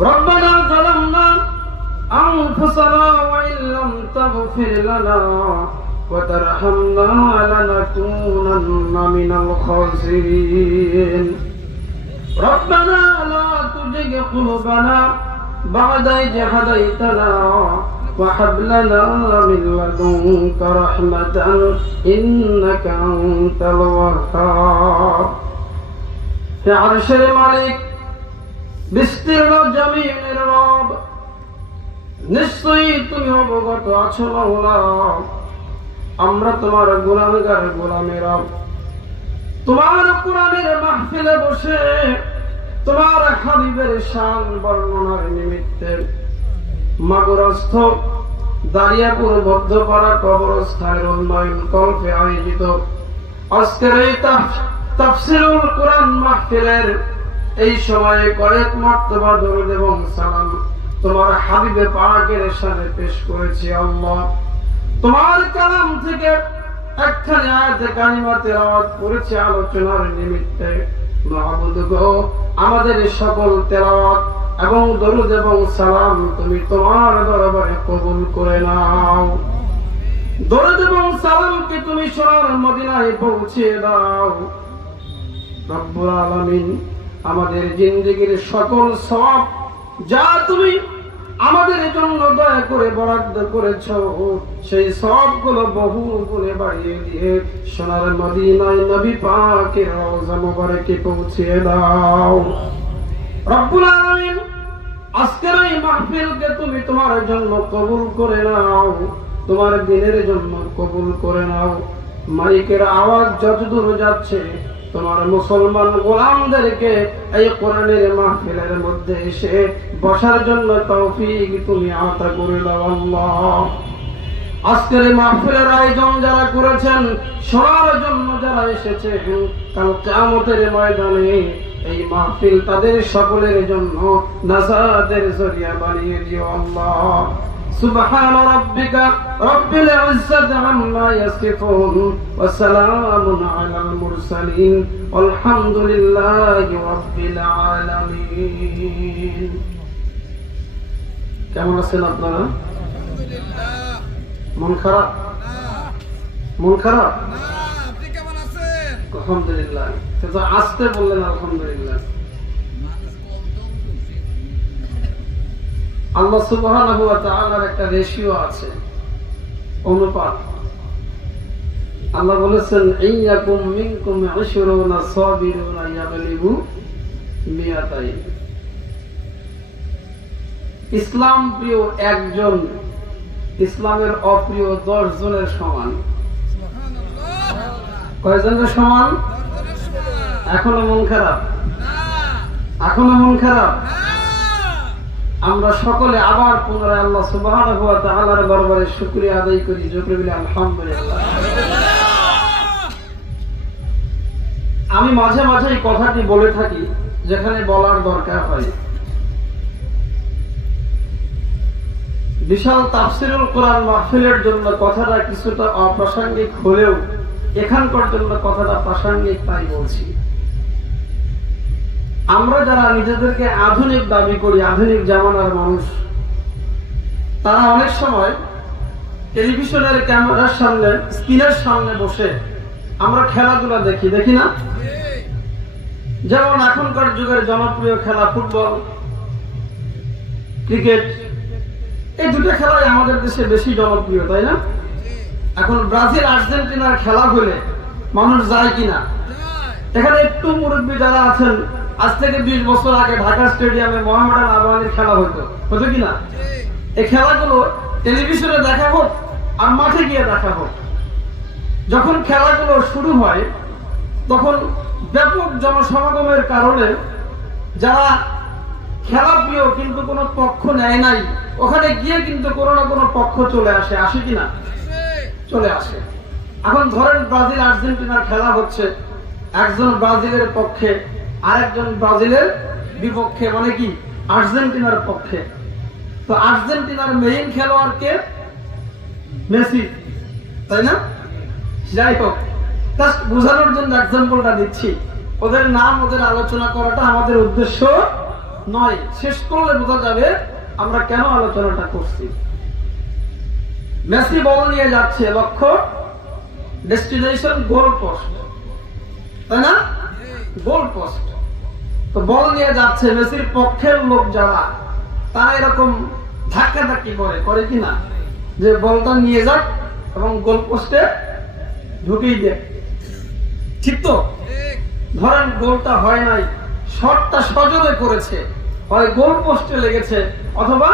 ربنا ظلمنا أنفسنا وإن لم تغفر لنا وترحمنا لنكونن من الخاسرين ربنا لا تزغ قلوبنا بعد إذ هديتنا وهب لنا من لدنك رحمة إنك أنت الوهاب يا عرش الملك বিস্তীর্ণ জমিনের রব নিশ্চয়ই তুমি অবগত আছো মাওলা আমরা তোমার গুনাহগার গোলামের রব তোমার কোরআনের মাহফিলে বসে তোমার হাবিবের শান বর্ণনার নিমিত্তে মাগুরস্থ দারিয়াপুর বদ্ধপাড়া কবরস্থানের উন্নয়ন কল্পে আয়োজিত আজকের এই তাফসীরুল কোরআন মাহফিলের এই সময়ে কয়েক মর্তবা দরুদ এবং সালাম তোমার হাবিবে পাকের সামনে পেশ করেছি আল্লাহ তোমার কালাম থেকে একখানি আয়াতে কারিমা তেলাওয়াত করেছি আলোচনার নিমিত্তে মাহবুব গো আমাদের সকল তেলাওয়াত এবং দরুদ এবং সালাম তুমি তোমার দরবারে কবুল করে নাও দরুদ এবং সালামকে তুমি সোনার মদিনায় পৌঁছে দাও রব্বুল আলামিন আমাদের জিন্দেগীর সকল সওয়াব যা তুমি আমাদের জন্য দয়া করে বরাদ্দ করেছো সেই সওয়াবগুলো বহু গুণে বাড়িয়ে দিয়ে সোনার মদিনায় নবী পাকের রওজা মুবারকে পৌঁছে দাও রব্বুল আলামিন আজকের এই মাহফিলকে তুমি তোমার জন্য কবুল করে নাও তোমার দিনের জন্য কবুল করে নাও মাইকের আওয়াজ যতদূর যাচ্ছে তোমার মুসলমান গোলামদেরকে এই কোরআনের মাহফিলের মধ্যে এসে বসার জন্য তৌফিক তুমি আতা করে দাও আল্লাহ আজকের এই মাহফিলের আয়োজন যারা করেছেন শোনার জন্য যারা এসেছেন কাল কিয়ামতের ময়দানে এই মাহফিল তাদের সকলের জন্য নাজাতের জরিয়া বানিয়ে দিও আল্লাহ سبحان ربك رب العزة عما يصفون وسلام على المرسلين والحمد لله رب العالمين কেমন আছেন আপনারা মন খারাপ মন খারাপ আপনি কেমন আছেন আলহামদুলিল্লাহ তো আসতে বললেন আলহামদুলিল্লাহ আল্লাহ সুবহানাহু ওয়া তাআলার একটা রেশিও আছে অনুপাত আল্লাহ বলেছেন ইয়াকুম মিনকুম 20 সাবিরুনা ইয়াগলিবু মিয়াতাইন ইসলাম প্রিয় একজন ইসলামের অপ্রিয় 10 জনের সমান সুবহানাল্লাহ কয়জনের সমান 10 জনের সমান এখনো মন খারাপ না এখনো মন খারাপ আমরা সকলে আবার পুনরায় আল্লাহ সুবহানাহু ওয়া তাআলার দরবারে শুকরিয়া আদায় করি জোরে বলি আলহামদুলিল্লাহ আমি মাঝে মাঝে এই কথাটি বলে থাকি যেখানে বলার দরকার হয় বিশাল তাফসীরুল কোরআন মাহফিলের জন্য কথাটা কিছুটা অপ্রাসঙ্গিক হলেও এখানকার জন্য কথাটা প্রাসঙ্গিক তাই বলছি আমরা যারা নিজেদেরকে আধুনিক দাবি করি আধুনিক জামানার মানুষ তারা অনেক সময় টেলিভিশনের ক্যামেরার সামনে স্ক্রিনের সামনে বসে আমরা খেলাধুলা দেখি না যেমন এখনকার যুগের জনপ্রিয় খেলা ফুটবল ক্রিকেট এই দুটো খেলাই আমাদের দেশে বেশি জনপ্রিয় তাই না এখন ব্রাজিল আর্জেন্টিনার খেলা হলে মানুষ যায় কিনা এখানে একটু মুরব্বী যারা আছেন আজ থেকে 20 বছর আগে ঢাকা স্টেডিয়ামে মোহামেডান আবাহনীর খেলা হতো কিনা এই খেলাগুলো টেলিভিশনে দেখা হোক আর মাঠে গিয়ে দেখা হোক যখন খেলাগুলো শুরু হয় তখন ব্যাপক জনসমাগমের কারণে যারা খেলা প্রিয় কিন্তু কোনো পক্ষ নেয় নাই ওখানে গিয়ে কিন্তু কোনো না কোনো পক্ষ চলে আসে কিনা চলে আসে এখন ধরেন ব্রাজিল আর্জেন্টিনার খেলা হচ্ছে একজন ব্রাজিলের পক্ষে আরেকজন ব্রাজিলের বিপক্ষে মানে কি আর্জেন্টিনার পক্ষে তো আর্জেন্টিনার মেইন খেলোয়াড় কে মেসি তাই না যাই হোক জাস্ট বোঝানোর জন্য এক্সাম্পলটা দিচ্ছি ওদের নাম ওদের আলোচনা করাটা আমাদের উদ্দেশ্য নয়, শেষ করলে বোঝা যাবে আমরা কেন আলোচনাটা করছি। মেসি বল নিয়ে যাচ্ছে, লক্ষ্য ডেস্টিনেশন গোল পোস্ট, তাই না? Goal post. তো বল নিয়ে যাচ্ছে, মেসির পক্ষের লোক যারা তারা এরকম ধাক্কাধাক্কি করে কি না, যে বলটা নিয়ে যাক এবং গোল পোস্টে ঢুকিয়ে দেয়, ঠিক তো? ধরেন গোলটা হয় নাই, শটটা সজোরে করেছে, হয় গোল পোস্টে লেগেছে অথবা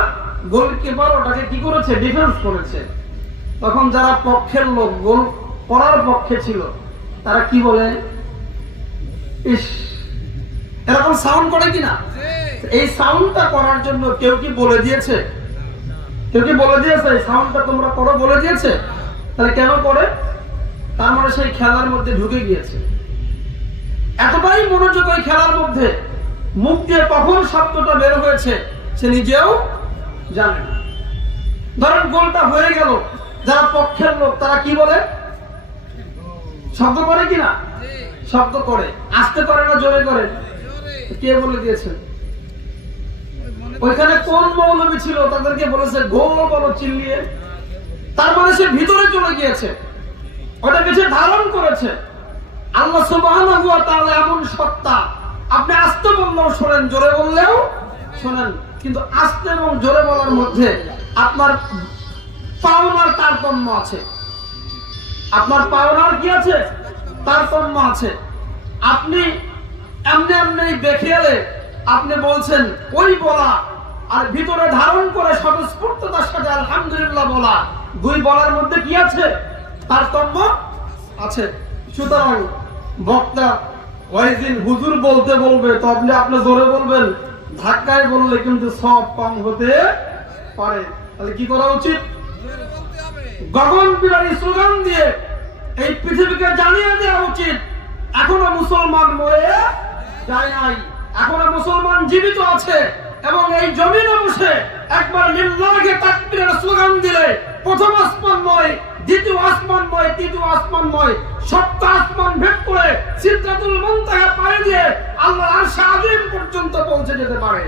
গোলকিপার ওটাকে কি করেছে, ডিফেন্স করেছে। তখন যারা পক্ষের লোক, গোল করার পক্ষে ছিল, তারা কি বলে, ইস, এরকম সাউন্ড করে কিনা? এই সাউন্ডটা করার জন্য কেউ কি বলে দিয়েছে? কেউ কি বলে দিয়েছে এই সাউন্ডটা তোমরা করো, বলে দিয়েছে? তাহলে কেন করে? তার মানে সেই খেলার মধ্যে ঢুকে গিয়েছে, এতটাই মনোযোগ ওই খেলার মধ্যে, মুখ দিয়ে কখন শব্দটা বের হয়েছে সে নিজেও জানে না। ধরেন গোলটা হয়ে গেল, যারা পক্ষের লোক তারা কি বলে, শব্দ করে কিনা? শব্দ করে, আস্তে করে না জোরে করে? কে বলে দিয়েছে? ওইখানে কোন মৌলবী ছিল তাদেরকে বলেছে গোল বলো চিল্লিয়ে? তার মানে সে ভিতরে চলে গিয়েছে, ওটাকে সে ধারণ করেছে। আল্লাহ সুবহানাহু ওয়া তাআলা এমন সত্তা, আপনি আস্তে বললেও শোনেন, জোরে বললেও শোনেন, কিন্তু আস্তে এবং জোরে বলার মধ্যে আপনার পাওনার তারতম্য আছে। আপনার পাওনার কি আছে? তারতম্য আছে। আপনি এমনি এমনি বেখিয়ালে আপনি বলছেন ওই বলা, আর ভিতরে ধারণ করে স্বতঃস্ফূর্ততার সাথে আলহামদুলিল্লাহ বলা, দুই বলার মধ্যে কি আছে? তারতম্য আছে। সুতরাং বক্তা ওয়াইজিন হুজুর বলতে বলবে, তো আপনি জোরে বলবেন, ধাক্কায় বললে কিন্তু সব কম হতে পারে। তাহলে কি করা উচিত? গগন বিরানি স্লোগান দিয়ে এই পৃথিবীকে জানিয়ে দেওয়া উচিত, এখনো মুসলমান মরে যায় নাই, এখনো মুসলমান জীবিত আছে, এবং এই জমিনে বসে একবার লিল্লাহি তাকবীরের স্লোগান দিলে প্রথম আসমানময়, দ্বিতীয় আসমানময়, তৃতীয় আসমানময়, সপ্ত আসমান ভেদ করে সিদরাতুল মুনতাহা পাড়ি দিয়ে আল্লাহর আরশে আযীম পর্যন্ত পৌঁছে যেতে পারে।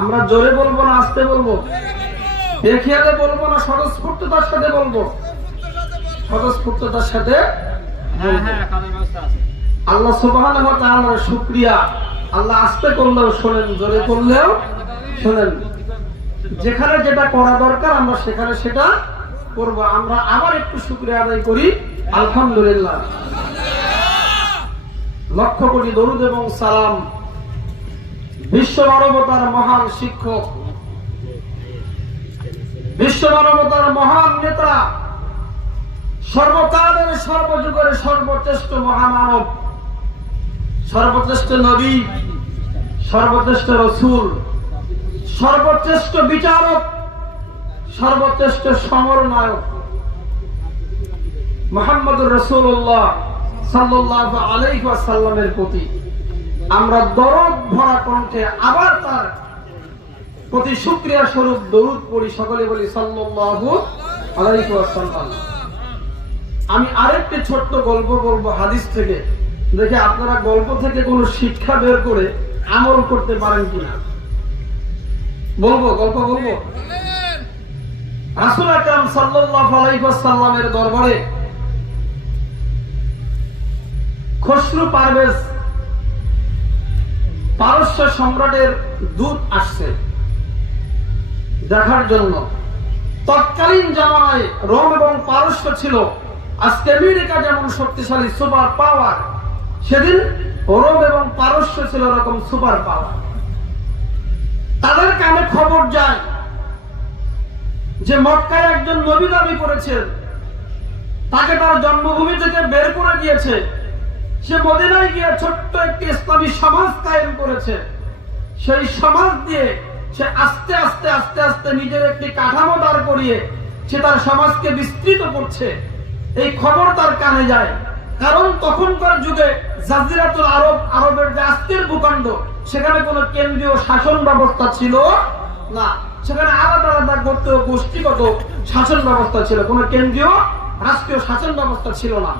আমরা জোরে বলবো না আস্তে বলবো? দেখিয়ালে বলবো না স্বতঃস্ফূর্ততার সাথে বলবো? স্বতঃস্ফূর্ততার সাথে। আল্লাহ সুবহানাহু ওয়া তাআলার শুকরিয়া, আল্লাহ আস্তে করলেও শোনেন, জোরে করলেও শোনেন। যেখানে যেটা করা দরকার আমরা সেখানে সেটা করব। আমরা আবার একটু শুকরিয়া আদায় করি, আলহামদুলিল্লাহ। লক্ষ কোটি দরুদ এবং সালাম বিশ্ব মানবতার মহান শিক্ষক, বিশ্ব মানবতার মহান নেতা, সর্বকালের সর্বযুগের সর্বশ্রেষ্ঠ মহামানব, সর্বশ্রেষ্ঠ নবী, সর্বশ্রেষ্ঠ রাসূল, সর্বশ্রেষ্ঠ বিচারক, সর্বশ্রেষ্ঠ সমরনায়ক মুহাম্মদুর রাসূলুল্লাহ সাল্লাল্লাহু আলাইহি ওয়াসাল্লামের প্রতি আমরা দরদ ভরা কণ্ঠে আবার তার প্রতি শুকরিয়া স্বরূপ দরুদ পড়ি। সকলে বলি সাল্লাল্লাহু আলাইহি ওয়াসাল্লাম। আমি আরেকটি ছোট্ট গল্প বলবো হাদিস থেকে, দেখে আপনারা গল্প থেকে কোনো শিক্ষা বের করে আমল করতে পারেন কিনা। বলবো, গল্প বলবো। রাসূল আকরাম সাল্লাল্লাহু আলাইহি ওয়াসাল্লামের দরবারে খসরু পারভেজ পারস্য সম্রাটের দূত আসছে দেখার জন্য। তৎকালীন জামানায় রোম এবং পারস্য ছিল আজকে আমেরিকা যেমন শক্তিশালী সুপার পাওয়ার, সেদিন রোম এবং পারস্য ছিল এরকম সুপার পাওয়ার। তাদের কানে খবর যায় যে মক্কায় একজন নবী দাবি করেছেন, তাকে তার জন্মভূমি থেকে বের করে দিয়েছে, সে মদিনায় গিয়ে ছোট্ট একটি ইসলামী সমাজ কায়েম করেছে। সেই সমাজ দিয়ে সে আস্তে আস্তে আস্তে আস্তে নিজের একটি কাঠামো দাঁড় করিয়ে সে তার সমাজকে বিস্তৃত করছে। এই খবর তার কানে যায়, কারণ তখনকার যুগে জাজিরাতুল আরব, আরবের যে আজকের ভূখণ্ড, সেখানে কোনো কেন্দ্রীয় শাসন ব্যবস্থা ছিল না, সেখানে আলাদা আলাদা গোষ্ঠীগত শাসন ব্যবস্থা ছিল, কোনো কেন্দ্রীয় রাষ্ট্রীয় শাসন ব্যবস্থা ছিল না।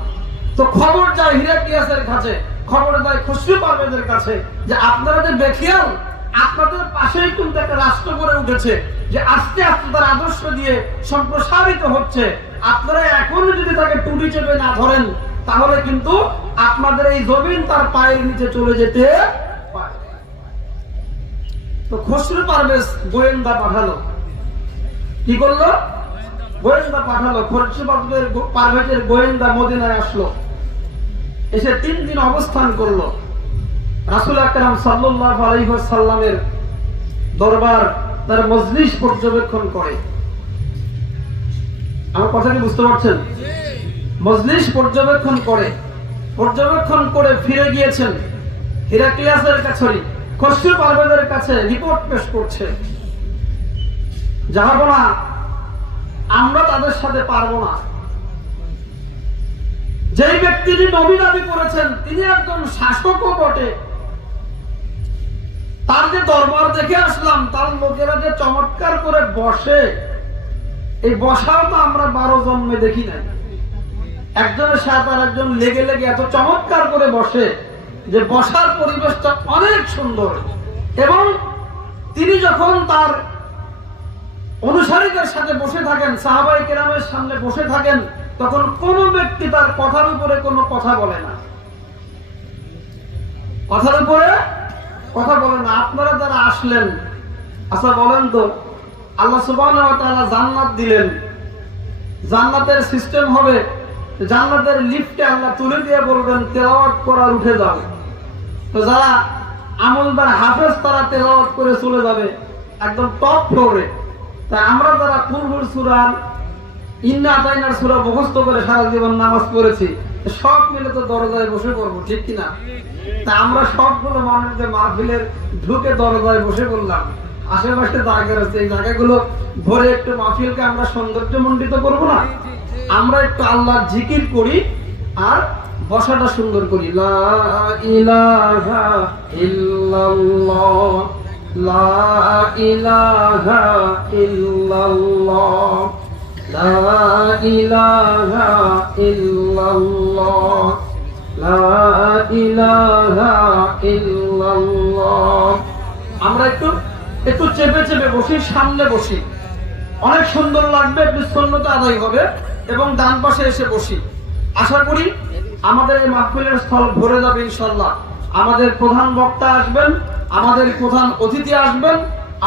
তো খবর যায় হিরাক্লিয়াসের কাছে খবর দেয় খসরু পারভেজের কাছে যে আপনারা যে বেখিয়াল, আপনাদের পাশেই কিন্তু একটা রাষ্ট্র গড়ে উঠেছে যে আস্তে আস্তে তার আদর্শ দিয়ে সম্প্রসারিত হচ্ছে, আপনারা এখন যদি তাকে টুটি চেপে না ধরেন তাহলে কিন্তু আপনাদের এই জমিন তার পায়ের নিচে চলে যেতে পারে। তো খসরু পারভেজ গোয়েন্দা পাঠালো। কি করলো? গোয়েন্দা পাঠালো। খসরু পারভেজের গোয়েন্দা মদিনায় আসলো, এসে 3 দিন অবস্থান করলো। রাসূল আকরাম সাল্লাল্লাহু আলাইহি ওয়াসাল্লামের দরবার, তার মজলিস পর্যবেক্ষণ করে। আমার কথা কি বুঝতে পারছেন? মজলিস পর্যবেক্ষণ করে ফিরে গিয়েছেন হিরাক্লিয়াসের কাছে, খসরু পারভেজের কাছে রিপোর্ট পেশ করছে, জাহাপনা আমরা তাদের সাথে পারবো না। যেই ব্যক্তিটি নবী দাবি করেছেন তিনি একজন শাসকও বটে, তার যে দরবার দেখে আসলাম, তার লোকেরা যে চমৎকার করে বসে, এই বসাও তো আমরা 12 জন্মে দেখি নাই। একজনের সাথে আর একজন লেগে লেগে এত চমৎকার করে বসে যে বসার পরিবেশটা অনেক সুন্দর। এবং তিনি যখন তার অনুসারীদের সাথে বসে থাকেন, সাহাবায়ে কেরামের সামনে বসে থাকেন, তখন কোন ব্যক্তি তার কথার উপরে কোনো কথা বলে না, কথার উপরে কথা বলে না। আপনারা যারা আসলেন, আচ্ছা বলেন তো, আল্লাহ সুবহানাহু ওয়া তাআলা জান্নাত দিলেন, জান্নাতের সিস্টেম হবে, জান্নাতের লিফটে আল্লাহ তুলে দিয়ে বলবেন তেলাওয়াত করার উঠে যাও। তো যারা আমলদার হাফেজ তারা তেলাওয়াত করে চলে যাবে একদম টপ ফ্লোরে। তা আমরা যারা কুরআন সূরা ইন্না আতাইনার সূরা মুখস্থ করে সারা জীবন নামাজ পড়েছি, সব মিলে তো দরজায় বসে পড়বো, ঠিক কিনা? তা আমরা সবগুলো মানুষ যে মাহফিলের ঢুকে দরজায় বসে পড়লাম, আশেপাশে জায়গা আছে, এই জায়গাগুলো ভরে একটু মাহফিলকে আমরা সৌন্দর্যমণ্ডিত করবো না? আমরা একটু আল্লাহর জিকির করি আর বসাটা সুন্দর করি। লা ইলাহা ইল্লাল্লাহ, লা ইলাহা ইল্লাল্লাহ, লা ইলাহা ইল্লাল্লাহ, লা ইলাহা ইল্লাল্লাহ। আমরা একটু চেপে চেপে বসি, সামনে বসি, অনেক সুন্দর লাগবে, একটু সুন্নত আদায় হবে। এবং ডান পাশে এসে বসি। আশা করি আমাদের এই মাহফিলের স্থল ভরে যাবে ইনশাআল্লাহ। আমাদের প্রধান বক্তা আসবেন, আমাদের প্রধান অতিথি আসবেন,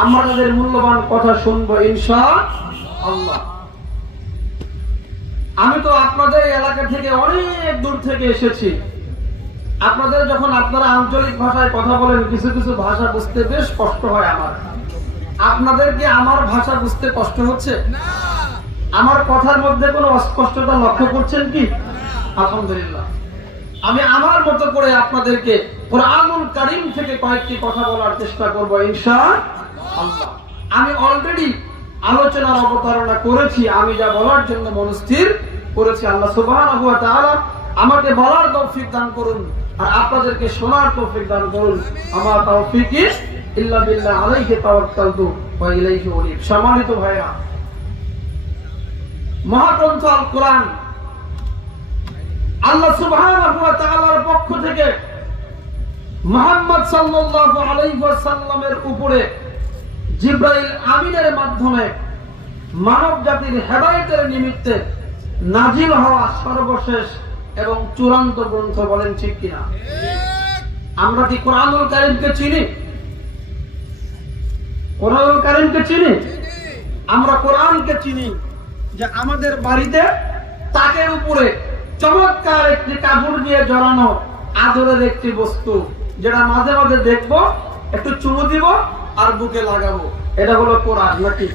আমরা তাদের মূল্যবান কথা শুনবো ইনশাআল্লাহ। আমি তো আপনাদের এলাকা থেকে অনেক দূর থেকে এসেছি। আপনাদের যখন আপনারা আঞ্চলিক ভাষায় কথা বলেন, কিছু কিছু ভাষা বুঝতে বেশ কষ্ট হয় আমার। আপনাদের কি আমার ভাষা বুঝতে কষ্ট হচ্ছে? আমার কথার মধ্যে কোনো অস্পষ্টতা লক্ষ্য করছেন কি? আলহামদুলিল্লাহ। আমি আমার মতো করে আপনাদেরকে কুরআনুল কারীম থেকে কয়েকটি কথা বলার চেষ্টা করব ইনশাআল্লাহ। আমি অলরেডি আলোচনার অবতারণা করেছি, আমি যা বলার জন্য মনস্থির করেছি। আল্লাহ সুবহানাহু ওয়া তাআলা আমাকে বলার তৌফিক দান করুন আর আপনাদেরকে শোনার তৌফিক দান করুন। আমার তৌফিক ইল্লা বিল্লাহ, আলাইহি তাওয়াক্কালতু ওয়া ইলাইহি উনীব। সম্মানিত ভাইরা, মহাগ্রন্থ আল কোরআন আল্লাহ সুবহানাহু ওয়া তাআলার পক্ষ থেকে মুহাম্মদ সাল্লাল্লাহু আলাইহি ওয়াসাল্লামের উপরে জিবরাইল আমিনের মাধ্যমে মানব জাতির হেদায়েতের নিমিত্তে নাজিল হওয়া সর্বশেষ এবং চূড়ান্ত গ্রন্থ। বলেন ঠিক কিনা? আমরা কি কুরআনুল কারীমকে চিনি? কুরআনুল কারীমকে চিনি? আমরা কোরআনকে চিনি যে আমাদের বাড়িতে তাকের উপরে চমৎকার একটি কাপড় দিয়ে জড়ানো আদরের একটি বস্তু, যেটা মাঝে মাঝে দেখবো, একটু চুমু দিব আর বুকে লাগাবো। এটা হলো কোরআন নাকি?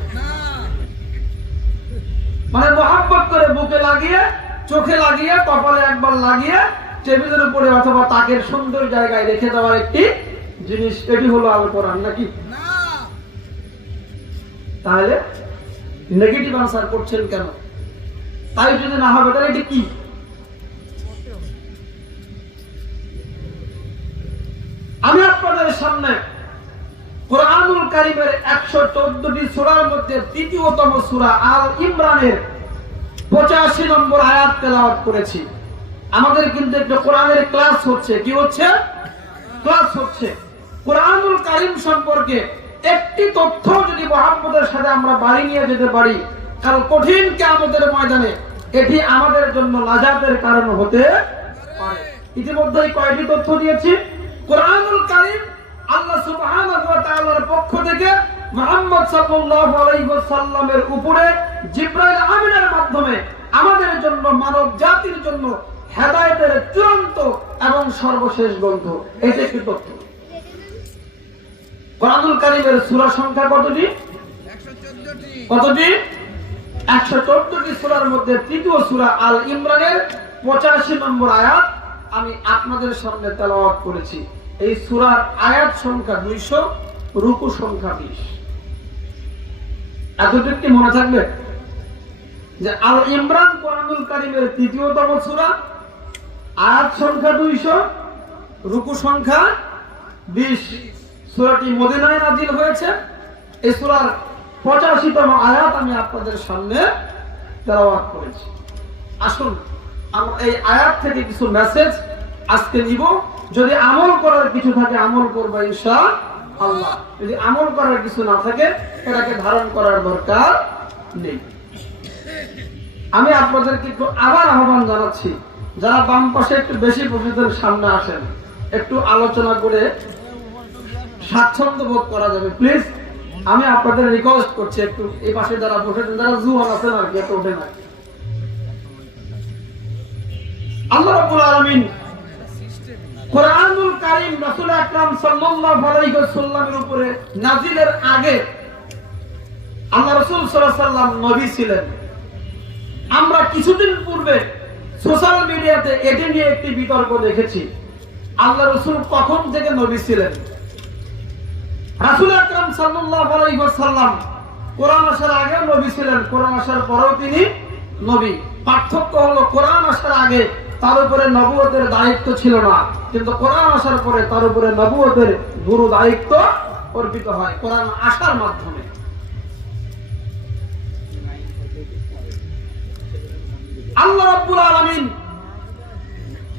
মানে মোহাব্বত করে বুকে লাগিয়ে, চোখে লাগিয়ে, কপালে একবার লাগিয়ে, টেবিলের উপরে অথবা তাকের সুন্দর জায়গায় রেখে দেওয়ার একটি জিনিস, এটি হলো আল কোরআন নাকি? তাহলে নেগেটিভ আনসার করছেন কেন? তাই যদি না হবে তাহলে এটি কি? আমি আপনাদের সামনে কুরআনুল কারীমের 114টি সূরার মধ্যে তৃতীয়তম সূরা আল ইমরানের 85 নম্বর আয়াত তেলাওয়াত করেছি। আমাদের কিন্তু একটা কোরআনের ক্লাস হচ্ছে। কি হচ্ছে? ক্লাস হচ্ছে। কোরআনুল কারীম সম্পর্কে একটি তথ্য যদি মুহাম্মদের সাথে আমরা বাড়ি নিয়ে যেতে পারি, কাল কঠিন কিয়ামতের ময়দানে এটি আমাদের জন্য নাজাতের কারণ হতে পারে। ইতিমধ্যেই কয়টি তথ্য দিয়েছি। কোরআনুল কারীম আল্লাহ সুবহানাহু ওয়া তাআলার পক্ষ থেকে মুহাম্মদ সাল্লাল্লাহু আলাইহি ওয়াসাল্লামের উপরে জিবরাইল আমিনের মাধ্যমে আমাদের জন্য, মানব জাতির জন্য হেদায়েতের চূড়ান্ত এবং সর্বশেষ গ্রন্থ। এটা একটি তথ্য। কোরআনুল কারীমের সূরা সংখ্যা কতটি? 114টি। কতটি? 114টি সূরার মধ্যে তৃতীয় সূরা আল ইমরানের 85 নম্বর আয়াত আমি আপনাদের সামনে তেলাওয়াত করেছি। এই সূরার আয়াত সংখ্যা 200, রুকু সংখ্যা 20। এতটুকু কি মনে থাকবে যে আল ইমরান কোরআনুল কারীমের তৃতীয়তম সূরা, আয়াত সংখ্যা 200, রুকু সংখ্যা 20। সূরাটি মদিনায় নাযিল হয়েছে। এই সূরার 85তম আয়াত আমি আপনাদের সামনে তেলাওয়াত করেছি। আসুন আমরা এই আয়াত থেকে কিছু মেসেজ আজকে নিব। যদি আমল করার কিছু থাকে আমল করব ইনশাআল্লাহ। যদি আমল করার কিছু না থাকে এটাকে ধারণ করার দরকার নেই। আমি আপনাদেরকে একটু আবার আহ্বান জানাচ্ছি, যারা বাম পাশে একটু বেশি বসেছেন সামনে আসেন, একটু আলোচনা করে স্বাচ্ছন্দ্য বোধ করা যাবে। প্লিজ আমি আপনাদের রিকোয়েস্ট করছি, একটু এই পাশে যারা বসেছেন, যারা জুয়ান আছেন আর কি, একটু ওঠে না। আল্লাহ রাব্বুল আলামিন কোরআনুল কারীম রাসূল আকরাম সাল্লাল্লাহু আলাইহি ওয়াসাল্লামের উপরে নাযিলের আগে আল্লাহ রাসূল সাল্লাল্লাহু আলাইহি ওয়াসাল্লাম নবী ছিলেন। আমরা কিছুদিন পূর্বে সোশ্যাল মিডিয়াতে এটি নিয়ে একটি বিতর্ক দেখেছি, আল্লাহ রাসূল কখন থেকে নবী ছিলেন। রাসূল আকরাম সাল্লাল্লাহু আলাইহি ওয়াসাল্লাম কোরআন আসার আগেও নবী ছিলেন, কোরআন আসার পরেও তিনি নবী। পার্থক্য হলো কোরআন আসার আগে তার উপরে নবুয়তের দায়িত্ব ছিল না, কিন্তু কোরআন আসার পরে তার উপরে নবুয়তের গুরু দায়িত্ব অর্পিত হয় কোরআন আসার মাধ্যমে। আল্লাহ রাব্বুল আলামিন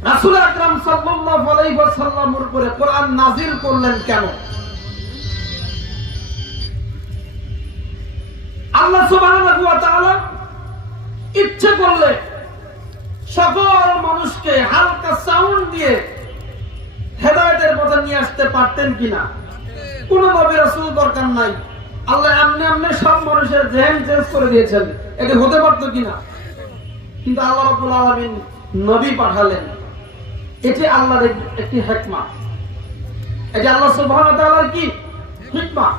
রাসূল আকরাম সাল্লাল্লাহু আলাইহি ওয়াসাল্লামের উপরে কোরআন নাযিল করলেন কেন? আল্লাহ সুবহানাহু ওয়া তাআলা ইচ্ছে করলে সকল মানুষকে হালকা সাউন্ড দিয়ে হেদায়েতের পথে নিয়ে আসতে পারতেন কিনা? কোন নবী রাসূল দরকার নাই। আল্লাহ আমনে আমনে সব মানুষের জেহেন চেঞ্জ করে দিয়েছেন, এটা হতে পারতো কিনা? কিন্তু আল্লাহ রাব্বুল আলামিন নবী পাঠালেন। এটি আল্লাহর একটি হিকমত। এটি আল্লাহ সুবহানাহু ওয়া তাআলার কি হিকমত?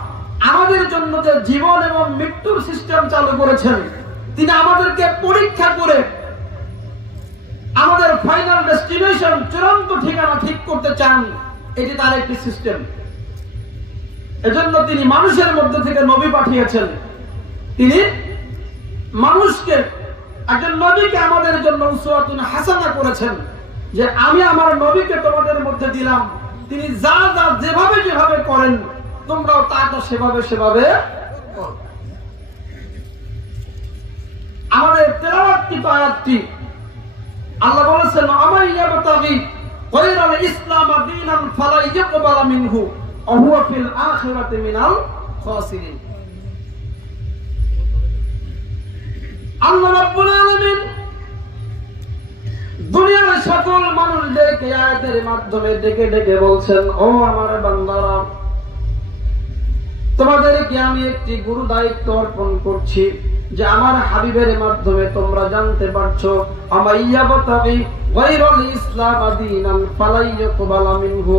আমাদের জন্য যে জীবন এবং মৃত্যুর সিস্টেম চালু করেছেন, তিনি আমাদেরকে পরীক্ষা করে আমাদের ফাইনাল ডেস্টিনেশন, চূড়ান্ত ঠিকানা ঠিক করতে চান। এটি তার একটি সিস্টেম। এজন্য তিনি মানুষের মধ্য থেকে নবী পাঠিয়েছেন। তিনি মানুষকে, একজন নবীকে আমাদের জন্য উসওয়াতুন হাসানা করেছেন, যে আমি আমার নবীকে তোমাদের মধ্যে দিলাম, তিনি যা যা যেভাবে যেভাবে করেন তোমরাও তা সেভাবে সেভাবে করো। আমাদের তেলাওয়াতকৃত আয়াতটি আল্লাহ বলেছেন, আমার ইয়াবতাগি গায়রাল ইসলাম দীনান ফালা ইয়াকবাল মিনহু ওয়া হুয়া ফিল আখিরাতি মিনাল খাসিরিন। আল্লাহ রাব্বুল আলামিন দুনিয়ার সকল মানুষদেরকে আয়াতের মাধ্যমে ডেকে ডেকে বলছেন, ও আমার বান্দারা, তোমাদেরকে আমি একটি গুরু দায়িত্ব অর্পণ করছি, যে আমার হাবিবের মাধ্যমে তোমরা জানতে পারছো আমাইয়াবতাগি গায়রাল ইসলাম দীনান ফালা ইয়াকবাল মিনহু।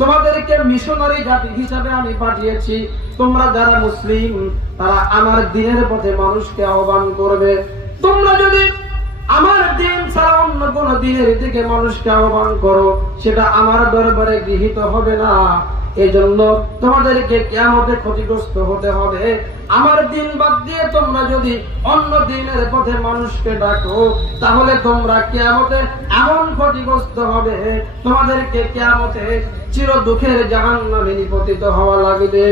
তোমাদেরকে মিশনারি জাতি হিসাবে আমি পাঠিয়েছি। তোমরা যারা মুসলিম তারা আমার দ্বীনের পথে মানুষকে আহ্বান করবে। তোমরা যদি আমার দ্বীন ছাড়া অন্য কোন দ্বীনের দিকে মানুষকে আহ্বান করো, সেটা আমার দরবারে গৃহীত হবে না। এজন্য তোমাদেরকে কিয়ামতে ক্ষতিগ্রস্ত হতে হবে। আমার দ্বীন বাদ দিয়ে তোমরা যদি অন্য দ্বীনের পথে মানুষকে ডাকো, তাহলে তোমরা কিয়ামতে এমন ক্ষতিগ্রস্ত হবে, তোমাদেরকে কিয়ামতে চির দুঃখের জাহান্নামে নিপতিত হওয়া লাগবে।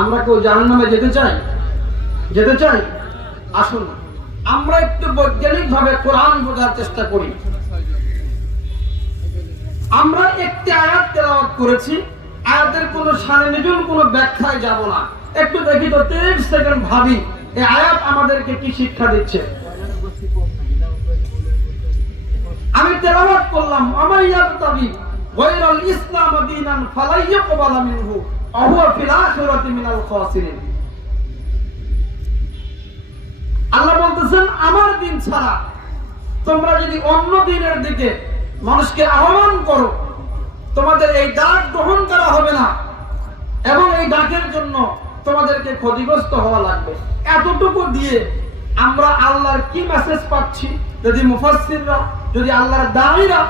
আমরা কেউ জাহান্নামে যেতে চাই? যেতে চাই? আসুন আমরা একটু বৈজ্ঞানিক ভাবে কোরআন বোঝার চেষ্টা করি। আমরা একটি আয়াত তেলাওয়াত করেছি, আয়াতের কোনো শানে নিজুল কোনো ব্যাখ্যায় যাব না, একটু দেখি তো 30 সেকেন্ড ভাবি এই আয়াত আমাদেরকে কি শিক্ষা দিচ্ছে। আমি তেলাওয়াত করলাম, আমাইয়াবতাগি গায়রাল ইসলাম দীনান ফালাইয়াকবালা মিনহু ওয়া হুয়া ফিল আখিরাতি মিনাল খাসিরিন। আল্লাহ বলতেছেন, আমার দিন ছাড়া তোমরা যদি অন্য দিনের দিকে মানুষকে আহ্বান করো, তোমাদের এই ডাক গ্রহণ করা হবে না এবং এই ডাকের জন্য তোমাদেরকে ক্ষতিগ্রস্ত হওয়া লাগবে। এতটুকু দিয়ে আমরা আল্লাহর কি মেসেজ পাচ্ছি? যদি মুফাসসিররা, যদি আল্লাহর দাঈরা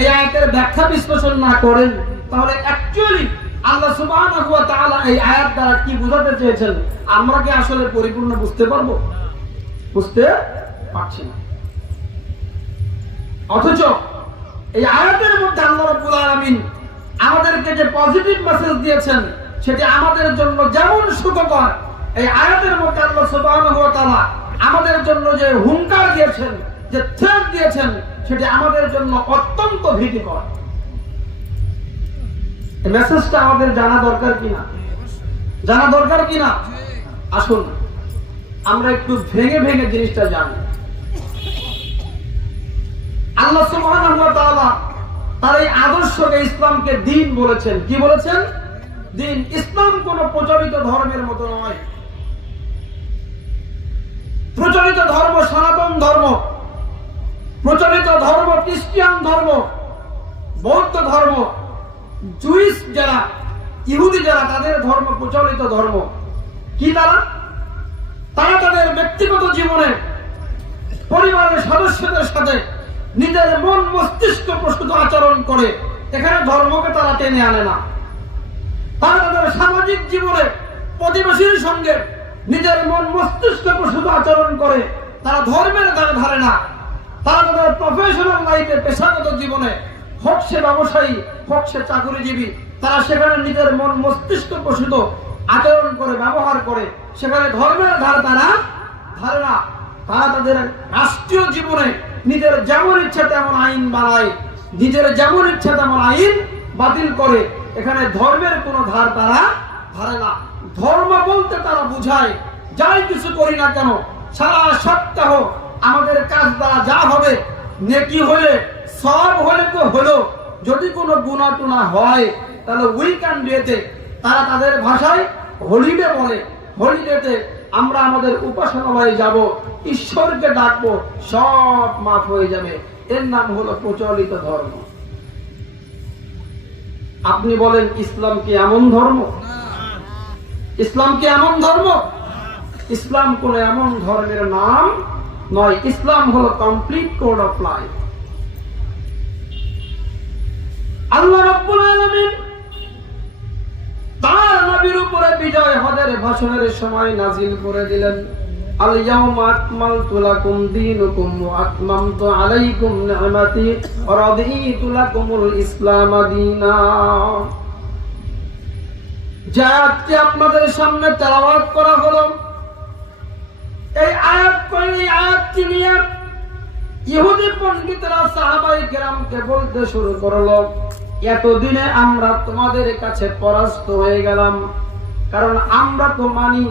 এই আয়াতের ব্যাখ্যা বিশ্লেষণ না করেন, তাহলে অ্যাকচুয়ালি আল্লাহ সুবহানাহু ওয়া তাআলা এই আয়াত দ্বারা কি বোঝাতে চেয়েছেন আমরা কি আসলে পরিপূর্ণ বুঝতে পারবো? বুঝতে পারছি না। অথচ এই আয়াতের মধ্যে আল্লাহ রাব্বুল আলামিন আমাদেরকে যে পজিটিভ মেসেজ দিয়েছেন সেটি আমাদের জন্য যেমন সুখকর, এই আয়াতের মধ্যে আল্লাহ সুবহানাহু ওয়া তাআলা আমাদের জন্য যে হুঙ্কার দিয়েছেন, যে থ্রেট দিয়েছেন, সেটি আমাদের জন্য অত্যন্ত ভীতিকর। এই মেসেজটা আমাদের জানা দরকার কিনা? জানা দরকার কিনা? আসুন আমরা একটু ভেঙে ভেঙে জিনিসটা জানি। আল্লাহ সুবহানাহু ওয়া তাআলা তার এই আদর্শকে, ইসলামকে দ্বীন বলেছেন। কি বলেছেন? দ্বীন। ইসলাম কোন প্রচলিত ধর্মের মতো নয়। প্রচলিত ধর্ম সনাতন ধর্ম, প্রচলিত ধর্ম খ্রিস্টান ধর্ম, বৌদ্ধ ধর্ম, জুইস যারা, ইহুদি যারা, তাদের ধর্ম প্রচলিত ধর্ম। কি তারা তাদের ব্যক্তিগত জীবনে পরিবারের সদস্যদের সাথে নিজের মন মস্তিষ্ক প্রসূত আচরণ করে, এখানে ধর্মকে তারা টেনে আনে না। তারা তাদের সামাজিক জীবনে প্রতিবেশীর সঙ্গে নিজের মন মস্তিষ্ক প্রসূত আচরণ করে, তারা ধর্মের দ্বারা ধারে না। তারা তাদের প্রফেশনাল লাইফে, পেশাগত জীবনে, হোক সে ব্যবসায়ী, হোক সে চাকরিজীবী, তারা সেখানে নিজের মন মস্তিষ্ক প্রসূত আচরণ করে, ব্যবহার করে, সেখানে ধর্মের ধারে তারা ধারে না। তারা তাদের রাষ্ট্রীয় জীবনে নিজের যেমন ইচ্ছা তেমন আইন বানায়, নিজের যেমন ইচ্ছা তেমন আইন বাতিল করে, এখানে ধর্মের কোনো ধার তারা ধারে না। ধর্ম বলতে তারা বুঝায়, যাই কিছু করি না কেন, সারা সপ্তাহ আমাদের কাজ দ্বারা যা হবে, নেকি হলে, সব হলে তো হলো, যদি কোনো গুনাহ টুনা হয় তাহলে উইকেন্ড ডেতে, তারা তাদের ভাষায় হলিডে বলে, হলিডেতে আমরা আমাদের উপাসনালয়ে যাব, ঈশ্বরকে ডাকবো, সব মাফ হয়ে যাবে। এর নাম হলো প্রচলিত ধর্ম। আপনি বলেন ইসলাম কি এমন ধর্ম? ইসলাম কি এমন ধর্ম? ইসলাম কোন এমন ধর্মের নাম নয়। ইসলাম হলো কমপ্লিট কোড অফ লাইফ। আল্লাহ রাব্বুল আলামিন তার নবীর উপরে বিজয় হজের ভাষণের সময় নাজিল করে দিলেন, আল ইয়াউমা আকমালতু লাকুম দীনুকুম ওয়া আতমামতু আলাইকুম নি'মাতি ওয়া রাদিতু লাকুমুল ইসলাম দীনা। যে আয়াতটি আপনাদের সামনে তেলাওয়াত করা হলো, এই আয়াতটি নিয়ে ইহুদি পণ্ডিতরা সাহাবায়ে কেরামকে বলতে শুরু করলো, এতদিনে আমরা তোমাদের কাছে পরাস্ত হয়ে গেলাম, কারণ আমরা তো মানি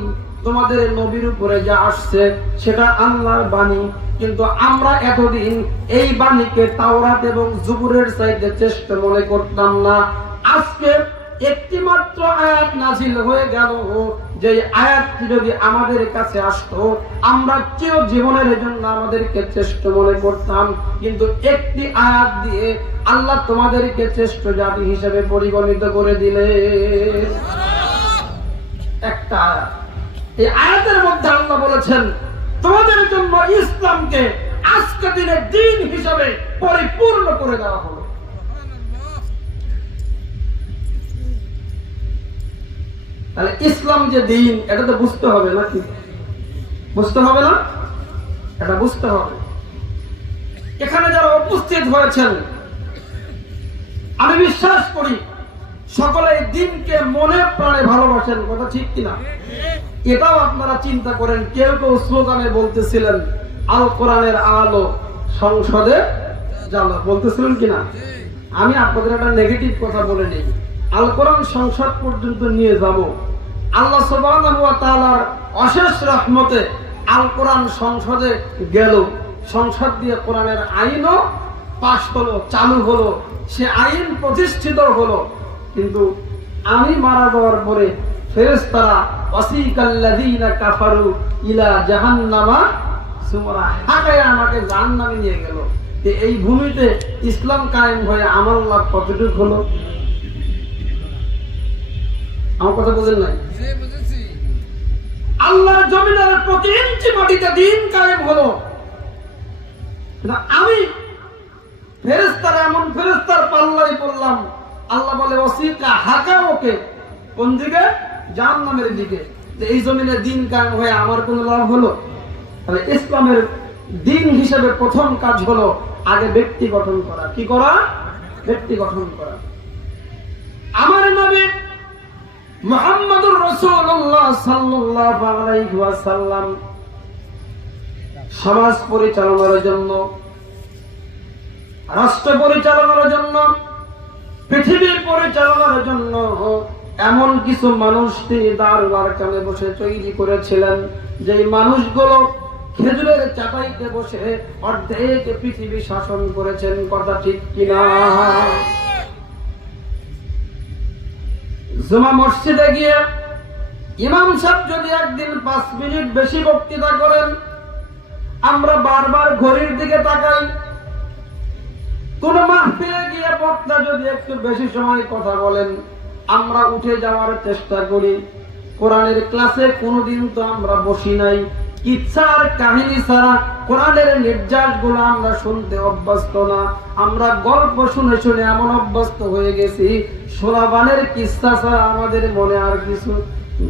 তোমাদের নবীর উপরে যা আসছে সেটা আল্লাহর বাণী, কিন্তু আমরা এতদিন এই বাণীকে তাওরাত এবং জবুরের চাইতে শ্রেষ্ঠ মনে করতাম না। আজকে একটি মাত্র আয়াত নাযিল হয়ে গেল, যে আয়াতটি যদি আমাদের কাছে আসতো আমরা চির জীবনের জন্য আমাদেরকে শ্রেষ্ঠ মনে করতাম, কিন্তু একটি আয়াত দিয়ে আল্লাহ তোমাদেরকে শ্রেষ্ঠ জাতি হিসেবে পরিগণিত করে দিলে। একটা আয়াত, এই আয়াতের মধ্যে আল্লাহ বলেছেন তোমাদের জন্য ইসলামকে আজকে দিনে দ্বীন হিসেবে পরিপূর্ণ করে দেওয়া হলো। তাহলে ইসলাম যে দ্বীন, এটা তো বুঝতে হবে নাকি? বুঝতে হবে না? এটা বুঝতে হবে। এখানে যারা উপস্থিত হয়েছেন, আমি বিশ্বাস করি সকলে এই দ্বীনকে মনে প্রাণে ভালোবাসেন। কথা ঠিক কিনা? এটাও আপনারা চিন্তা করেন। কেউ কেউ স্লোগানে বলতেছিলেন আল কোরআনের আলো সংসদে জ্বালো, বলতেছিলেন কিনা? আমি আপনাদের একটা নেগেটিভ কথা বলে নেই, আল কোরআন সংসদ পর্যন্ত নিয়ে যাব। আল্লাহ সুবহানাহু ওয়া তাআলার অশেষ রহমতে আল কোরআন সংসদে গেল, সংসদ দিয়ে কোরআনের আইনও পাশ হলো, চালু হলো, সে আইন প্রতিষ্ঠিত হলো। কিন্তু আমি মারা যাওয়ার পরে ফেরেশতারা ওয়াসিকাল্লাযীনা কাফারু ইলা জাহান্নামা সুমরা হাকায়া আমাকে জাহান্নামে নিয়ে গেল। এই ভূমিতে ইসলাম কায়েম হয়ে আমার লাভ কতটুকু হলো? আমার কথা বুঝেন নাই? আল্লাহর জমিনের প্রতি ইঞ্চি মাটিতে দিন কায়েম হলো। আমি ফেরেশতারা এমন ফেরেশতার পাল্লাই পড়লাম, আল্লাহ বলে ওয়াসিকা হাকা ওকে কোন দিকে? জাহান্নামের দিকে। যে এই জমিনে দিন কায়েম হয়ে আমার কোন লাভ হলো? তাহলে ইসলামের দিন হিসেবে প্রথম কাজ হলো আগে ব্যক্তি গঠন করা। কি করা? ব্যক্তি গঠন করা। আমার নবী মুহাম্মদুর রাসূলুল্লাহ সাল্লাল্লাহু আলাইহি ওয়াসাল্লাম সমাজ পরিচালনার জন্য, রাষ্ট্র পরিচালনার জন্য, পৃথিবী পরিচালনার জন্য এমন কিছু মানুষ তিনি দারুল আরকামে বসে তৈরি করেছিলেন, যে মানুষগুলো খেজুরের চাটাইতে বসে অর্ধেক পৃথিবী শাসন করেছেন। কথা ঠিক কিনা? জুমা মসজিদে গিয়ে ইমাম সাহেব যদি একদিন 5 মিনিট বেশি বক্তৃতা করেন, আমরা বারবার ঘড়ির দিকে তাকাই। কোন মাহফিলে গিয়ে বক্তা যদি একটু বেশি সময় কথা বলেন, আমরা উঠে যাওয়ার চেষ্টা করি। কোরআনের ক্লাসে কোনোদিন তো আমরা বসি নাই। কিচ্ছা আর কাহিনী ছাড়া কোরআনের নির্যাসগুলো আমরা শুনতে অভ্যস্ত না। আমরা গল্প শুনে শুনে এমন অভ্যস্ত হয়ে গেছি, সোলাবানের কিচ্ছা ছাড়া আমাদের মনে আর কিছু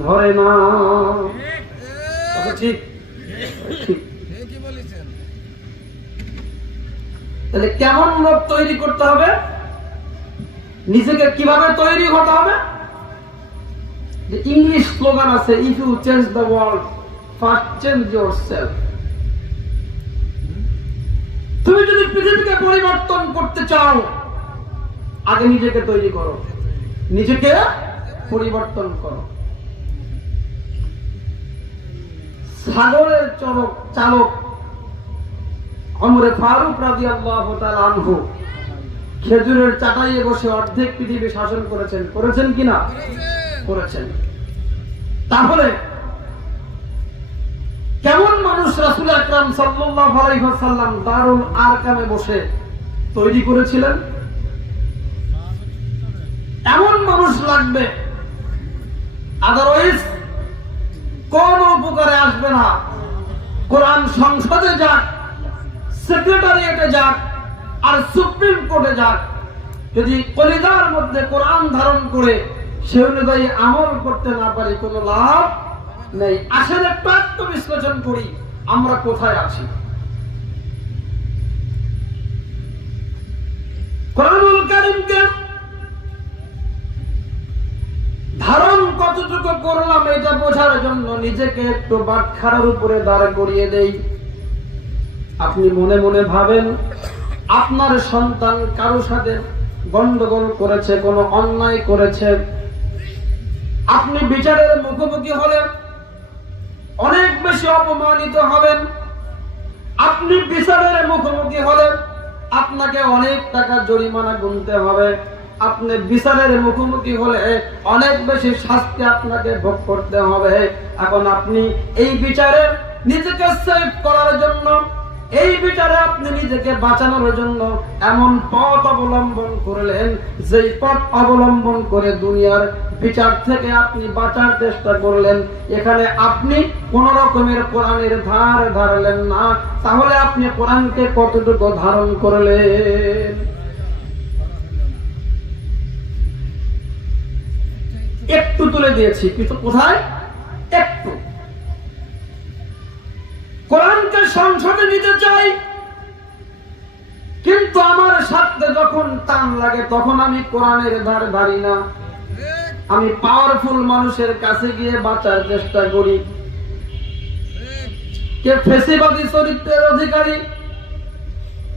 ধরে না। ঠিক ঠিক। তাহলে কেমন লোক তৈরি করতে হবে? নিজেকে কিভাবে তৈরি হতে হবে? যে ইংলিশ স্লোগান আছে, if you change the world first change yourself. তুমি যদি পৃথিবীকে পরিবর্তন করতে চাও, আগে নিজেকে তৈরি করো, নিজেকে পরিবর্তন করো। সাগরের চালক ওমর ফারুক রাদিয়াল্লাহু তাআলা আনহু খেজুরের চাটাইয়ে বসে অর্ধেক পৃথিবী শাসন করেছেন। করেছেন কিনা? করেছেন। তাহলে কেমন মানুষ রাসূল আকরাম সাল্লাল্লাহু আলাইহি ওয়াসাল্লাম দারুল আরকামে বসে তৈরি করেছিলেন? এমন মানুষ লাগবে, আদারওয়াইজ কোন উপকারে আসবে না। কোরআন সংসদে যাক, সেক্রেটারিয়েটে যাক, আর সুপ্রিম কোর্টে যাক, যদি কলিজার মধ্যে কোরআন ধারণ করে সে অনুযায়ী আমল করতে না পারি, কোনো লাভ নেই। আসলে একটু আত্মবিশ্লেষণ করি, আমরা কোথায় আছি? কোরআনুল কারীমকে ধারণ কতটুকু করলাম এটা বোঝার জন্য নিজেকে একটু বাটখারার উপরে দাঁড় করিয়ে দেই। আপনি মনে মনে ভাবেন, আপনার সন্তান কারো সাথে গন্ডগোল করেছে, কোনো অন্যায় করেছে, আপনি বিচারের মুখোমুখি হলেন, অনেক বেশি অপমানিত হবেন। আপনি বিচারের মুখোমুখি হলেন, আপনাকে অনেক টাকা জরিমানা গুনতে হবে। আপনি বিচারের মুখোমুখি হলে অনেক বেশি শাস্তি আপনাকে ভোগ করতে হবে। এখন আপনি এই বিচারে নিজেকে সেভ করার জন্য, এই বিচারে আপনি নিজেকে বাঁচানোর জন্য এমন পথ অবলম্বন করলেন, যেই পথ অবলম্বন করে দুনিয়ার বিচার থেকে আপনি বাঁচার চেষ্টা করলেন। এখানে আপনি কোন রকমের কোরআনের ধার ধারলেন না। তাহলে আপনি কোরআনকে কতটুকু ধারণ করলেন? একটু তুলে দিয়েছি, কিন্তু কোথায়? একটু। কোরআনকে সংসদে নিতে চাই, কিন্তু আমার সাথে যখন টান লাগে তখন আমি কোরআনের ধার ধারি না। আমি পাওয়ারফুল মানুষের কাছে গিয়ে বাঁচার চেষ্টা করি। কে ফেসিবাদী চরিত্রের অধিকারী,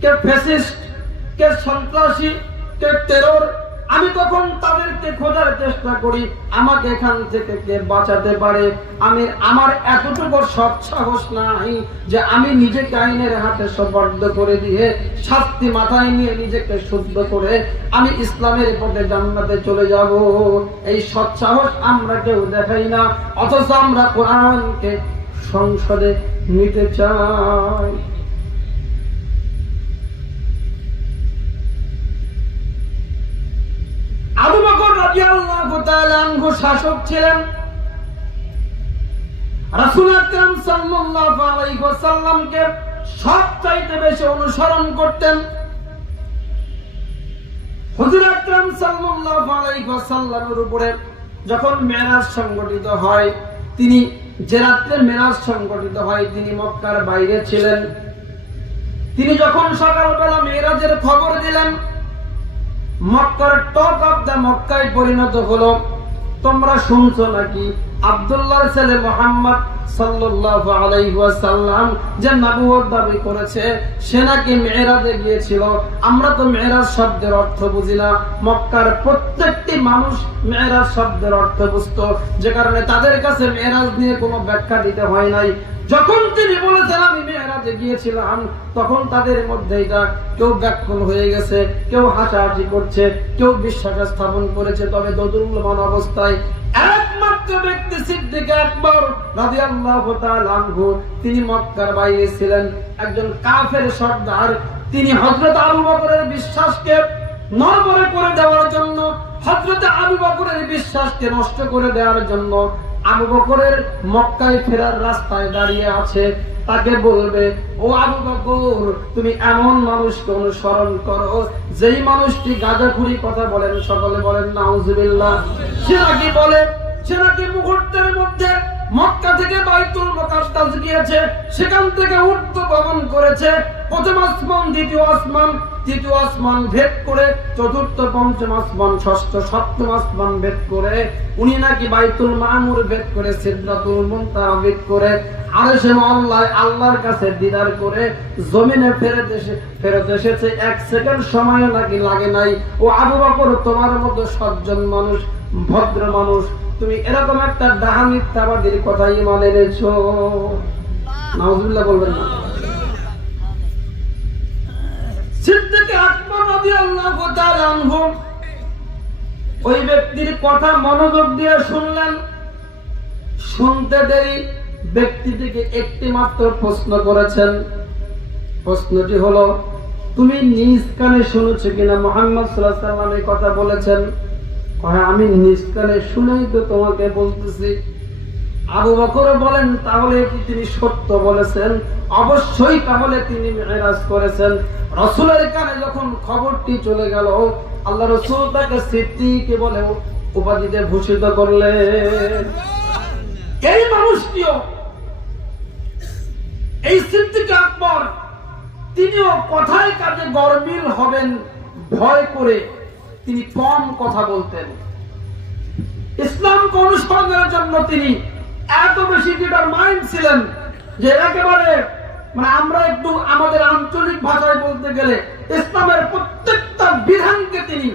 কে ফ্যাসিস্ট, কে সন্ত্রাসী, কে টেরর। আমি তখন তাদেরকে খোঁজার চেষ্টা করি, আমাকে এখান থেকে কে বাঁচাতে পারে। আমার এতটুকু সৎ সাহস নাই যে আমি নিজেকে আইনের হাতে সুপর্দ করে দিয়ে শাস্তি মাথায় নিয়ে নিজেকে শুদ্ধ করে আমি ইসলামের পথে জান্নাতে চলে যাব। এই সৎ সাহস আমরা কেউ দেখাই না, অথচ আমরা কোরআনকে সংসদে নিতে চাই। আবু বকর রাদিয়াল্লাহু তাআলা আনহু শাসক ছিলেন। রাসূল আকরাম সাল্লাল্লাহু আলাইহি ওয়াসাল্লামকে সবচাইতে বেশি অনুসরণ করতেন। হুজুর আকরাম সাল্লাল্লাহু আলাইহি ওয়াসাল্লামের উপরে যখন মেরাজ সংগঠিত হয়, তিনি যে রাত্রে মেরাজ সংগঠিত হয় তিনি মক্কার বাইরে ছিলেন। তিনি যখন সকালবেলা মেরাজের খবর দিলেন, মক্কার টক অফ দ্য মক্কায় পরিণত হলো। তোমরা শুনছো নাকি আব্দুল্লাহর ছেলে মুহাম্মদ সাল্লাল্লাহু আলাইহি ওয়াসাল্লাম যে নবুয়ত দাবি করেছে সে নাকি মেরাজে গিয়েছিল। আমরা তো মেরাজ শব্দের অর্থ বুঝি না। মক্কার প্রত্যেকটি মানুষ মেরাজ শব্দের অর্থ বুঝতো, যে কারণে তাদের কাছে মেরাজ নিয়ে কোনো ব্যাখ্যা দিতে হয় নাই। যখন তিনি বলেছেন আমি মেরাজে গিয়েছিলাম, তখন তাদের মধ্যে এটা কেউ ব্যাকুল হয়ে গেছে, কেউ হাসাহাসি করছে, কেউ বিশ্বাস স্থাপন করেছে। তবে দোদুল্যমান অবস্থায় একমাত্র ব্যক্তি সিদ্দিক আকবর রাদিয়াল্লাহু তাআলা আনহু, তিনি মক্কার বাইরে ছিলেন, একজন কাফের সর্দার। তিনি হযরত আবু বকরের বিশ্বাসকে নড়বড়ে করে দেওয়ার জন্য, হযরত আবু বকরের বিশ্বাসকে নষ্ট করে দেওয়ার জন্য আবু বকরের মক্কায় ফেরার রাস্তায় দাঁড়িয়ে আছে। তাকে বলবে, ও আবু বকর, তুমি এমন মানুষকে অনুসরণ করো যেই মানুষটি গাঁজাখুরি কথা বলেন, সকলে বলেন নাউজুবিল্লাহ। সে নাকি মুহূর্তের মধ্যে মক্কা থেকে বাইতুল মুকাদ্দাস গিয়েছে, সেখান থেকে ঊর্ধ্ব গমন করেছে, প্রথম আসমান, দ্বিতীয় আসমান, তৃতীয় আসমান ভেদ করে, চতুর্থ পঞ্চম আসমান, ষষ্ঠ সপ্তম আসমান ভেদ করে উনি নাকি বাইতুল মামুর ভেদ করে, সিদরাতুল মুনতাহা ভেদ করে, আরশে আল্লাহ আল্লাহর কাছে দিদার করে জমিনে ফেরত এসেছে। এক সেকেন্ড সময় নাকি লাগে নাই। ও আবু বকর, তোমার মতো সজ্জন মানুষ, ভদ্র মানুষ, তুমি এরকম একটা ডাহা মিথ্যাবাদীর কথা ঈমানে এনেছো। নাউজুবিল্লাহ বলবেন না। সিদ্দিক আকবর রাদিয়াল্লাহু তাআলা আনহু ওই ব্যক্তির কথা মনোযোগ দিয়ে শুনলেন। শুনতে দেরি ব্যক্তিটিকে একটি মাত্র প্রশ্ন করেছেন। প্রশ্নটি হলো, তুমি নিজ কানে শুনেছো কিনা মুহাম্মদ সাল্লাল্লাহু আলাইহি ওয়াসাল্লাম এই কথা বলেছেন? আমি নিজ কানে শুনেই তো তোমাকে বলতেছি। আবু বকর বলেন, তাহলে কি তিনি সত্য বলেছেন? অবশ্যই, তাহলে তিনি মেরাজ করেছেন। রাসূলের কানে যখন খবরটি চলে গেল, আল্লাহ রাসূল তাকে সিদ্দিক বলে উপাধিতে ভূষিত করলেন। এই মানুষটিও, এই সিদ্দিক আকবর, তিনিও কথায় কাজে গরমিল হবেন ভয় করে তিনি কম কথা বলতেন। ইসলামকে অনুসরণের জন্য তিনি এত বেশি ডিটারমাইন্ড ছিলেন যে একেবারে আমরা একটু আমাদের আঞ্চলিক ভাষায় বলতে গেলে ইসলামের প্রত্যেকটা বিধানকে তিনি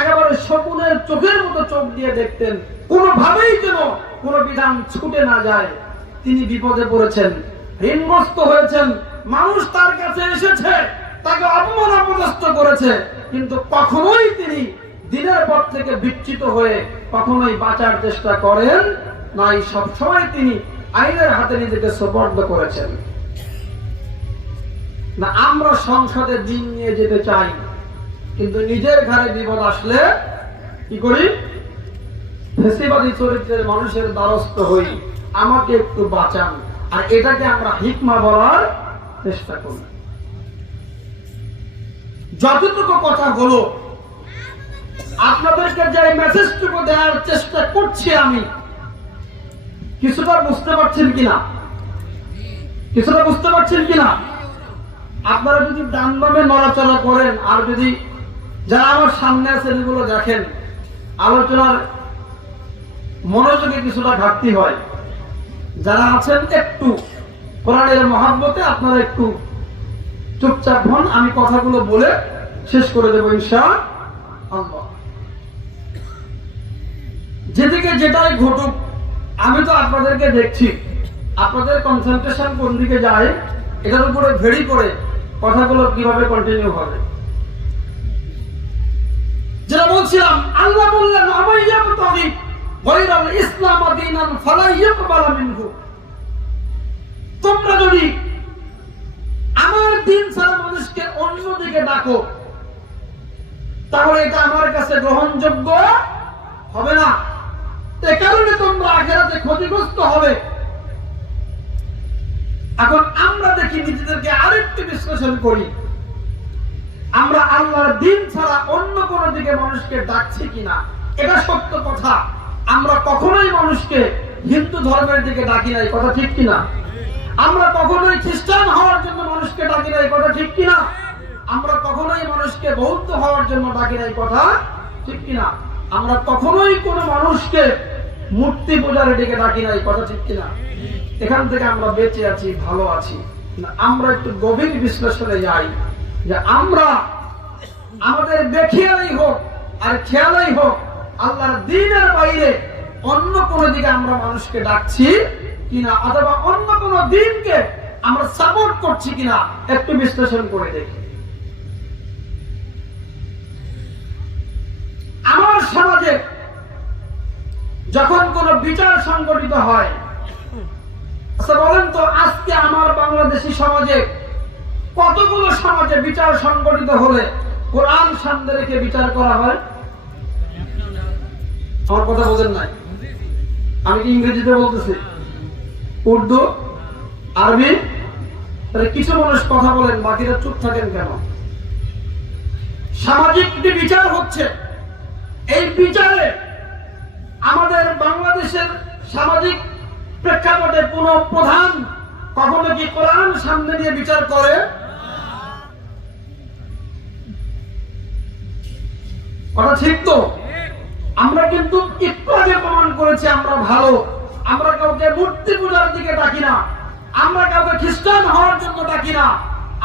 একেবারে শকুনের চোখের মতো চোখ দিয়ে দেখতেন, কোনোভাবেই যেন কোনো বিধান ছুটে না যায়। তিনি বিপদে পড়েছেন, ঋণগ্রস্ত হয়েছেন, মানুষ তার কাছে এসেছে, তাকে অপমান অপদস্থ করেছে, কিন্তু কখনোই তিনি দিনের পথ থেকে বিচ্যুত হয়ে কখনোই বাঁচার চেষ্টা করেন নাই। সবসময় তিনি আইনের হাতে নিজেকে সুপর্দ করেছেন। না, আমরা সংসদে দিন নিয়ে যেতে চাই, কিন্তু নিজের ঘরে বিপদ আসলে কি করি? ফেসিবাদী চরিত্রের মানুষের দ্বারস্থ হই, আমাকে একটু বাঁচান। আর এটাকে আমরা হিকমা বলার চেষ্টা করি। যতটুকু কথা হলো, আপনাদেরকে যে মেসেজটুকু দেওয়ার চেষ্টা করছি আমি, কিছুটা বুঝতে পারছেন কিনা? কিছুটা বুঝতে পারছেন কিনা? আপনারা যদি ডান বামে নড়াচড়া করেন, আর যদি যারা আমার সামনে আছেন এগুলো দেখেন, আলোচনার মনোযোগে কিছুটা ঘাটতি হয়। যারা আছেন একটু কোরআনের মহাব্বতে আপনারা একটু চুপচাপ হন, আমি কথাগুলো বলে শেষ করে দেবো ইনশাআল্লাহ। যেদিকে যেটাই ঘটুক, আমি তো আপনাদেরকে দেখছি, আপনাদের কনসেন্ট্রেশন কোন দিকে যায় এটার উপরে ভেরি করে কথাগুলো কিভাবে কন্টিনিউ হবে। যেটা বলছিলাম, আল্লাহ বললেন আমাইয়াবতাগি গায়রাল ইসলাম দীনান ফালা ইউকবালা মিনহু। তোমরা যদি আমার দিন ছাড়া মানুষকে অন্যদিকে ডাকো, তাহলে এটা আমার কাছে গ্রহণযোগ্য হবে না। এ কারণে তোমরা আখিরাতে ক্ষতিগ্রস্ত হবে। এখন আমরা দেখি, নিজেদেরকে আরেকটু বিশ্লেষণ করি, আমরা আল্লাহর দিন ছাড়া অন্য কোন দিকে মানুষকে ডাকছি কিনা। এটা সত্য কথা, আমরা কখনোই মানুষকে হিন্দু ধর্মের দিকে ডাকি নাই, কথা ঠিক কিনা। আমরা কখনোই খ্রিস্টান হওয়ার জন্য মানুষকে ডাকি নাই, কথা ঠিক কিনা। আমরা কখনোই মানুষকে বৌদ্ধ হওয়ার জন্য ডাকি নাই, কথা ঠিক কিনা। আমরা কখনোই কোনো মানুষকে মূর্তি পূজার দিকে ডাকি নাই, কথা ঠিক কিনা। এখান থেকে আমরা বেঁচে আছি, ভালো আছি। আমরা একটু গভীর বিশ্লেষণে যাই, যে আমরা আমাদের বেখেয়ালাই হোক আর খেয়ালাই হোক, আল্লাহর দ্বীনের বাইরে অন্য কোন দিকে আমরা মানুষকে ডাকছি কিনা, অথবা অন্য কোন দ্বীনকে আমরা সাপোর্ট করছি কিনা, একটু বিশ্লেষণ করে দেখি। আমার সমাজে যখন কোন বিচার সংগঠিত হয়, আচ্ছা বলেন তো, আজকে আমার বাংলাদেশি সমাজে কতগুলো সমাজে বিচার সংগঠিত হলে কোরআন সামনে রেখে বিচার করা হয়? আমার কথা বোঝেন নাই, আমি কি ইংরেজিতে বলতেছি, উর্দু, আরবি? তাহলে কিছু মানুষ কথা বলেন, বাকিরা চুপ থাকেন কেন? সামাজিক একটি বিচার হচ্ছে, এই বিচারে আমাদের বাংলাদেশের সামাজিক প্রেক্ষাপটে কোন প্রধান কখনো কি কোরআন সামনে দিয়ে বিচার করে? কথা ঠিক তো? আমরা কিন্তু একটু আগে প্রমাণ করেছি আমরা ভালো। আমরা কাউকে মূর্তি পূজার দিকে ডাকি না, আমরা কাউকে খ্রিস্টান হওয়ার জন্য ডাকি না,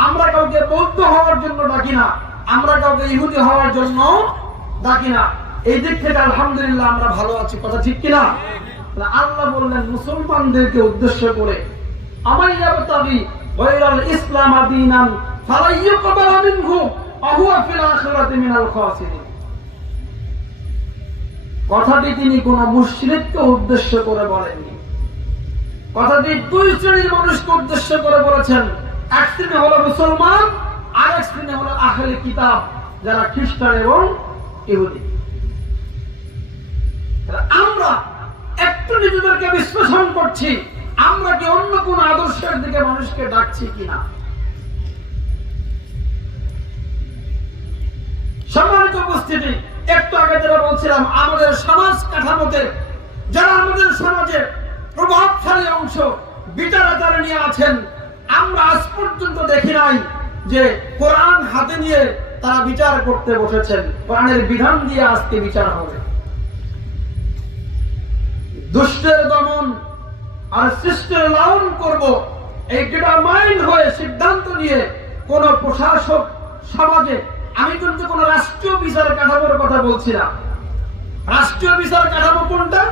আমরা কাউকে বৌদ্ধ হওয়ার জন্য ডাকি না, আমরা কাউকে ইহুদি হওয়ার জন্য ডাকি না। এই দিক থেকে আলহামদুলিল্লাহ আমরা ভালো আছি, কথা ঠিক কিনা। আল্লাহ বললেন মুসলমানদেরকে উদ্দেশ্য করে, আমাইয়াবতাগি গায়রাল ইসলাম দীনান ফালা ইউকবালা মিনহু ওয়া হুয়া ফিল আখিরাতি মিনাল খাসিরিন। কথাটি তিনি কোন মুশরিককে উদ্দেশ্য করে বলেননি, কথাটি দুই শ্রেণীর মানুষকে উদ্দেশ্য করে বলেছেন। এক শ্রেণী হলো মুসলমান, আর এক শ্রেণী হলো আহলে কিতাব, যারা খ্রিস্টান এবং ইহুদি। আমরা একটু নিজেদেরকে বিশ্লেষণ করছি, আমরা কি অন্য কোন আদর্শের দিকে মানুষকে ডাকছি কিনা। সম্মানিত উপস্থিতি, একটু আগে যেটা বলছিলাম, আমাদের সমাজ কাঠামোতে যারা আমাদের সমাজে প্রভাবশালী অংশ বিচার আচারে নিয়ে আছেন, আমরা আজ পর্যন্ত দেখি নাই যে কোরআন হাতে নিয়ে তারা বিচার করতে বসেছেন। কোরআনের বিধান দিয়ে আজকে বিচার হবে। দুষ্টের দমন আর সৃষ্টির লালন করব, এই ডিটারমাইন্ড হয়ে সিদ্ধান্ত নিয়ে কোন প্রশাসক সমাজে, আমি কিন্তু কোন রাষ্ট্রীয় বিচার কাঠামোর কথা বলছি না। রাষ্ট্রীয় বিচার কাঠামো কোনটা?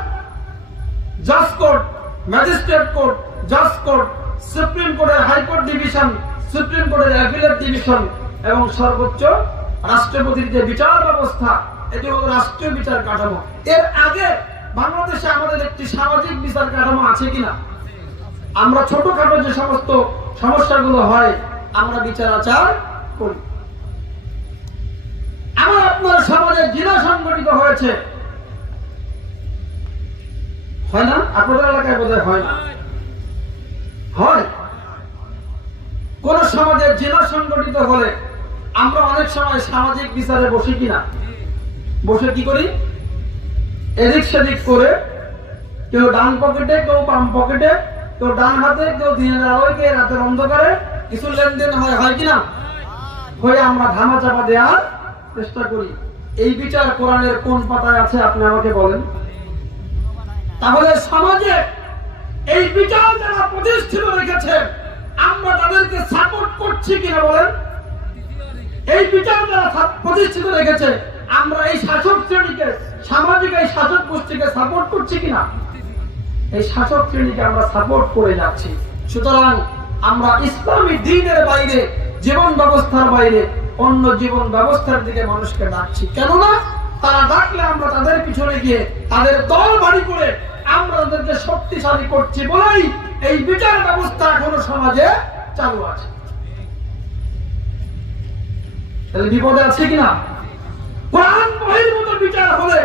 জাজ কোর্ট, ম্যাজিস্ট্রেট কোর্ট, জাজ কোর্ট, সুপ্রিম কোর্টের হাইকোর্ট ডিভিশন, সুপ্রিম কোর্টের অ্যাপিলেট ডিভিশন এবং সর্বোচ্চ রাষ্ট্রপতির যে বিচার ব্যবস্থা, এটি হলো রাষ্ট্রীয় বিচার কাঠামো। এর আগে বাংলাদেশে আমাদের একটি সামাজিক বিচার কাঠামো আছে কিনা? আমরা ছোটখাটো যে সমস্ত সমস্যাগুলো হয়, আমরা বিচার আচার করি। আমার আপনার সমাজে জিনা সংগঠিত হয়েছে, হয় না? আপনাদের এলাকায় বোধহয় হয় না, হয়। কোন সমাজে জিনা সংগঠিত হলে আমরা অনেক সময় সামাজিক বিচারে বসি কিনা? বসে কি করি? এদিক সেদিক করে, কেউ ডান পকেটে, কেউ বাম পকেটে, কেউ ডান হাতে, কেউ দিনের আলোয়, কেউ রাতের অন্ধকারে কিছু লেনদেন হয়, হয় কিনা? হয়ে আমরা ধামা চাপা দেওয়ার চেষ্টা করি। এই বিচার কোরআনের কোন পাতায় আছে আপনি আমাকে বলেন? তাহলে সমাজে এই বিচার যারা প্রতিষ্ঠিত রেখেছে, আমরা তাদেরকে সাপোর্ট করছি কিনা বলেন? এই বিচার যারা প্রতিষ্ঠিত রেখেছে, আমরা এই শাসক শ্রেণীকে, সামাজিক এই শাসক গোষ্ঠীকে সাপোর্ট করছি কিনা? এই শাসক শ্রেণীকে আমরা সাপোর্ট করে যাচ্ছি। সুতরাং আমরা ইসলামী দ্বীনের বাইরে, জীবন ব্যবস্থার বাইরে অন্য জীবন ব্যবস্থার দিকে মানুষকে ডাকছি। কেননা তারা ডাকলে আমরা তাদের পিছনে গিয়ে তাদের দল বাড়ি করে আমরা তাদেরকে শক্তিশালী করছি বলেই এই বিচার ব্যবস্থা এখনো সমাজে চালু আছে। তাহলে বিপদে আছে কিনা? কোরআন বহির্ভূত বিচার হলে,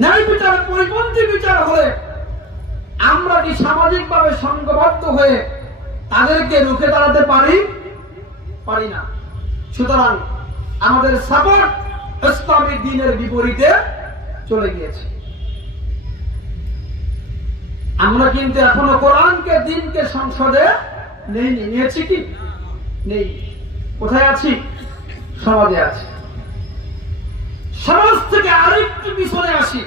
ন্যায় বিচার, পরিপন্থী বিচার হলে আমরা কি সামাজিক ভাবে সংঘবদ্ধ হয়ে তাদেরকে রুখে দাঁড়াতে পারি না। সুতরাং আমাদের সাপোর্ট ইসলামী দ্বীনের বিপরীতে চলে গিয়েছে। আমরা কিন্তু এখনো কোরআনকে, দ্বীনকে সংসদে নিয়েছি কি? নেই। কোথায় আছি? সমাজে আছি। সমাজ থেকে আরেকটু পিছনে আসি।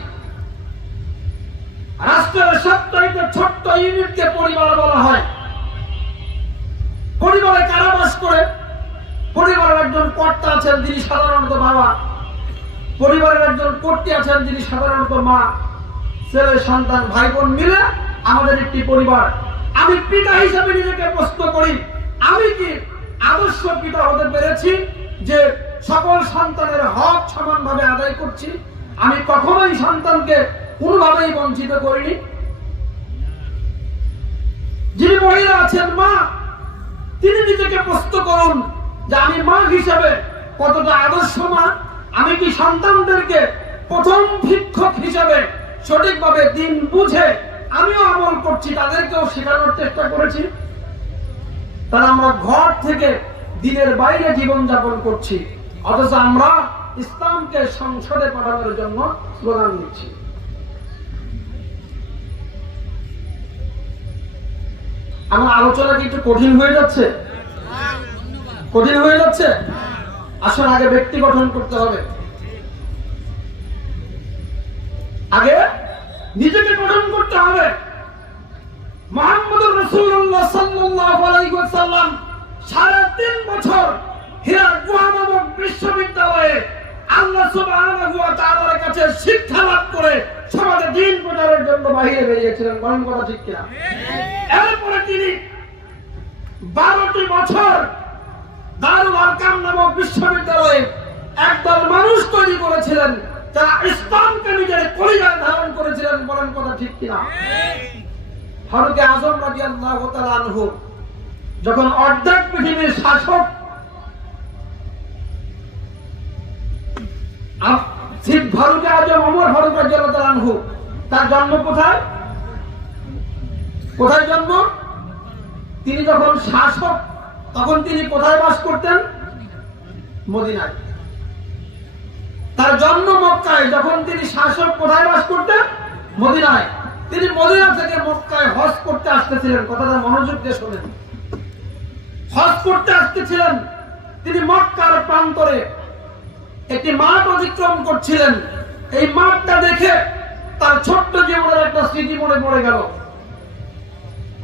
রাষ্ট্রের সবচাইতে ছোট্ট ইউনিটকে পরিবার বলা হয়। পরিবারে কারা বাস করে? পরিবারের একজন কর্তা আছেন, যিনি সাধারণত বাবা। পরিবারের একজন কর্ত্রী আছেন, যিনি সাধারণত মা। ছেলে, সন্তান, ভাই বোন মিলে আমাদের একটি পরিবার। আমি পিতা হিসাবে নিজেকে প্রশ্ন করি, আমি কি আদর্শ পিতা হতে পেরেছি যে সকল সন্তানের হক সমানভাবে আদায় করছি? আমি কখনোই সন্তানকে কোনোভাবেই বঞ্চিত করিনি। যিনি মহিলা আছেন, মা, তিনি নিজেকে প্রশ্ন করুন যে আমি মা হিসাবে কতটা আদর্শ মা? আমি কি সন্তানদেরকে প্রথম শিক্ষক হিসাবে সঠিকভাবে দিন বুঝে আমিও আমল করছি, তাদেরকেও শেখানোর চেষ্টা করেছি? তাহলে আমরা ঘর থেকে দিনের বাইরে জীবন যাপন করছি, অথচ আমরা ইসলামকে সংসদে পাঠানোর জন্য স্লোগান দিচ্ছি। আমার আলোচনা কি একটু কঠিন হয়ে যাচ্ছে? কঠিন হয়ে যাচ্ছে? আসলে আগে ব্যক্তি গঠন করতে হবে, আগে নিজেকে গঠন করতে হবে। মুহাম্মদুর রাসূলুল্লাহ সাল্লাল্লাহু আলাইহি ওয়াসাল্লাম 3.5 বছর হীরা গুহা নামক বিশ্ববিদ্যালয়ে আল্লাহ সুবহানাহু ওয়া তাআলার কাছে শিক্ষা লাভ করে সমাজে দ্বীন প্রচারের জন্য বাইরে বেরিয়েছিলেন। বলেন কথা ঠিক কিনা? এরপরে তিনি 12টি বছর দারুল আরকাম নামক বিশ্ববিদ্যালয়ে একদল মানুষ তৈরি করেছিলেন, যারা ইসলামকে নিজের কলিজায় ধারণ করেছিলেন। বলেন কথা ঠিক কিনা? ফারুক আজম রাদিয়াল্লাহু তাআলা আনহু যখন অর্ধেক পৃথিবীর শাসক, ফারুক আজম ওমর ফারুক রাদিয়াল্লাহু তাআলা আনহু, তার জন্ম কোথায়? কোথায় জন্ম? তিনি যখন শাসক, তখন তিনি কোথায় বাস করতেন? মদিনায়। তার জন্ম মক্কায়, যখন তিনি শাসক কোথায় বাস করতেন? মদিনায়। তিনি মদিনা থেকে মক্কায় হজ করতে আসতেছিলেন। কথাটা মনোযোগ দিয়ে শোনেন। হজ করতে আসতেছিলেন, তিনি মক্কার প্রান্তরে একটি মাঠ অতিক্রম করছিলেন। এই মাঠটা দেখে তার ছোট্ট জীবনের একটা স্মৃতি মনে পড়ে গেল।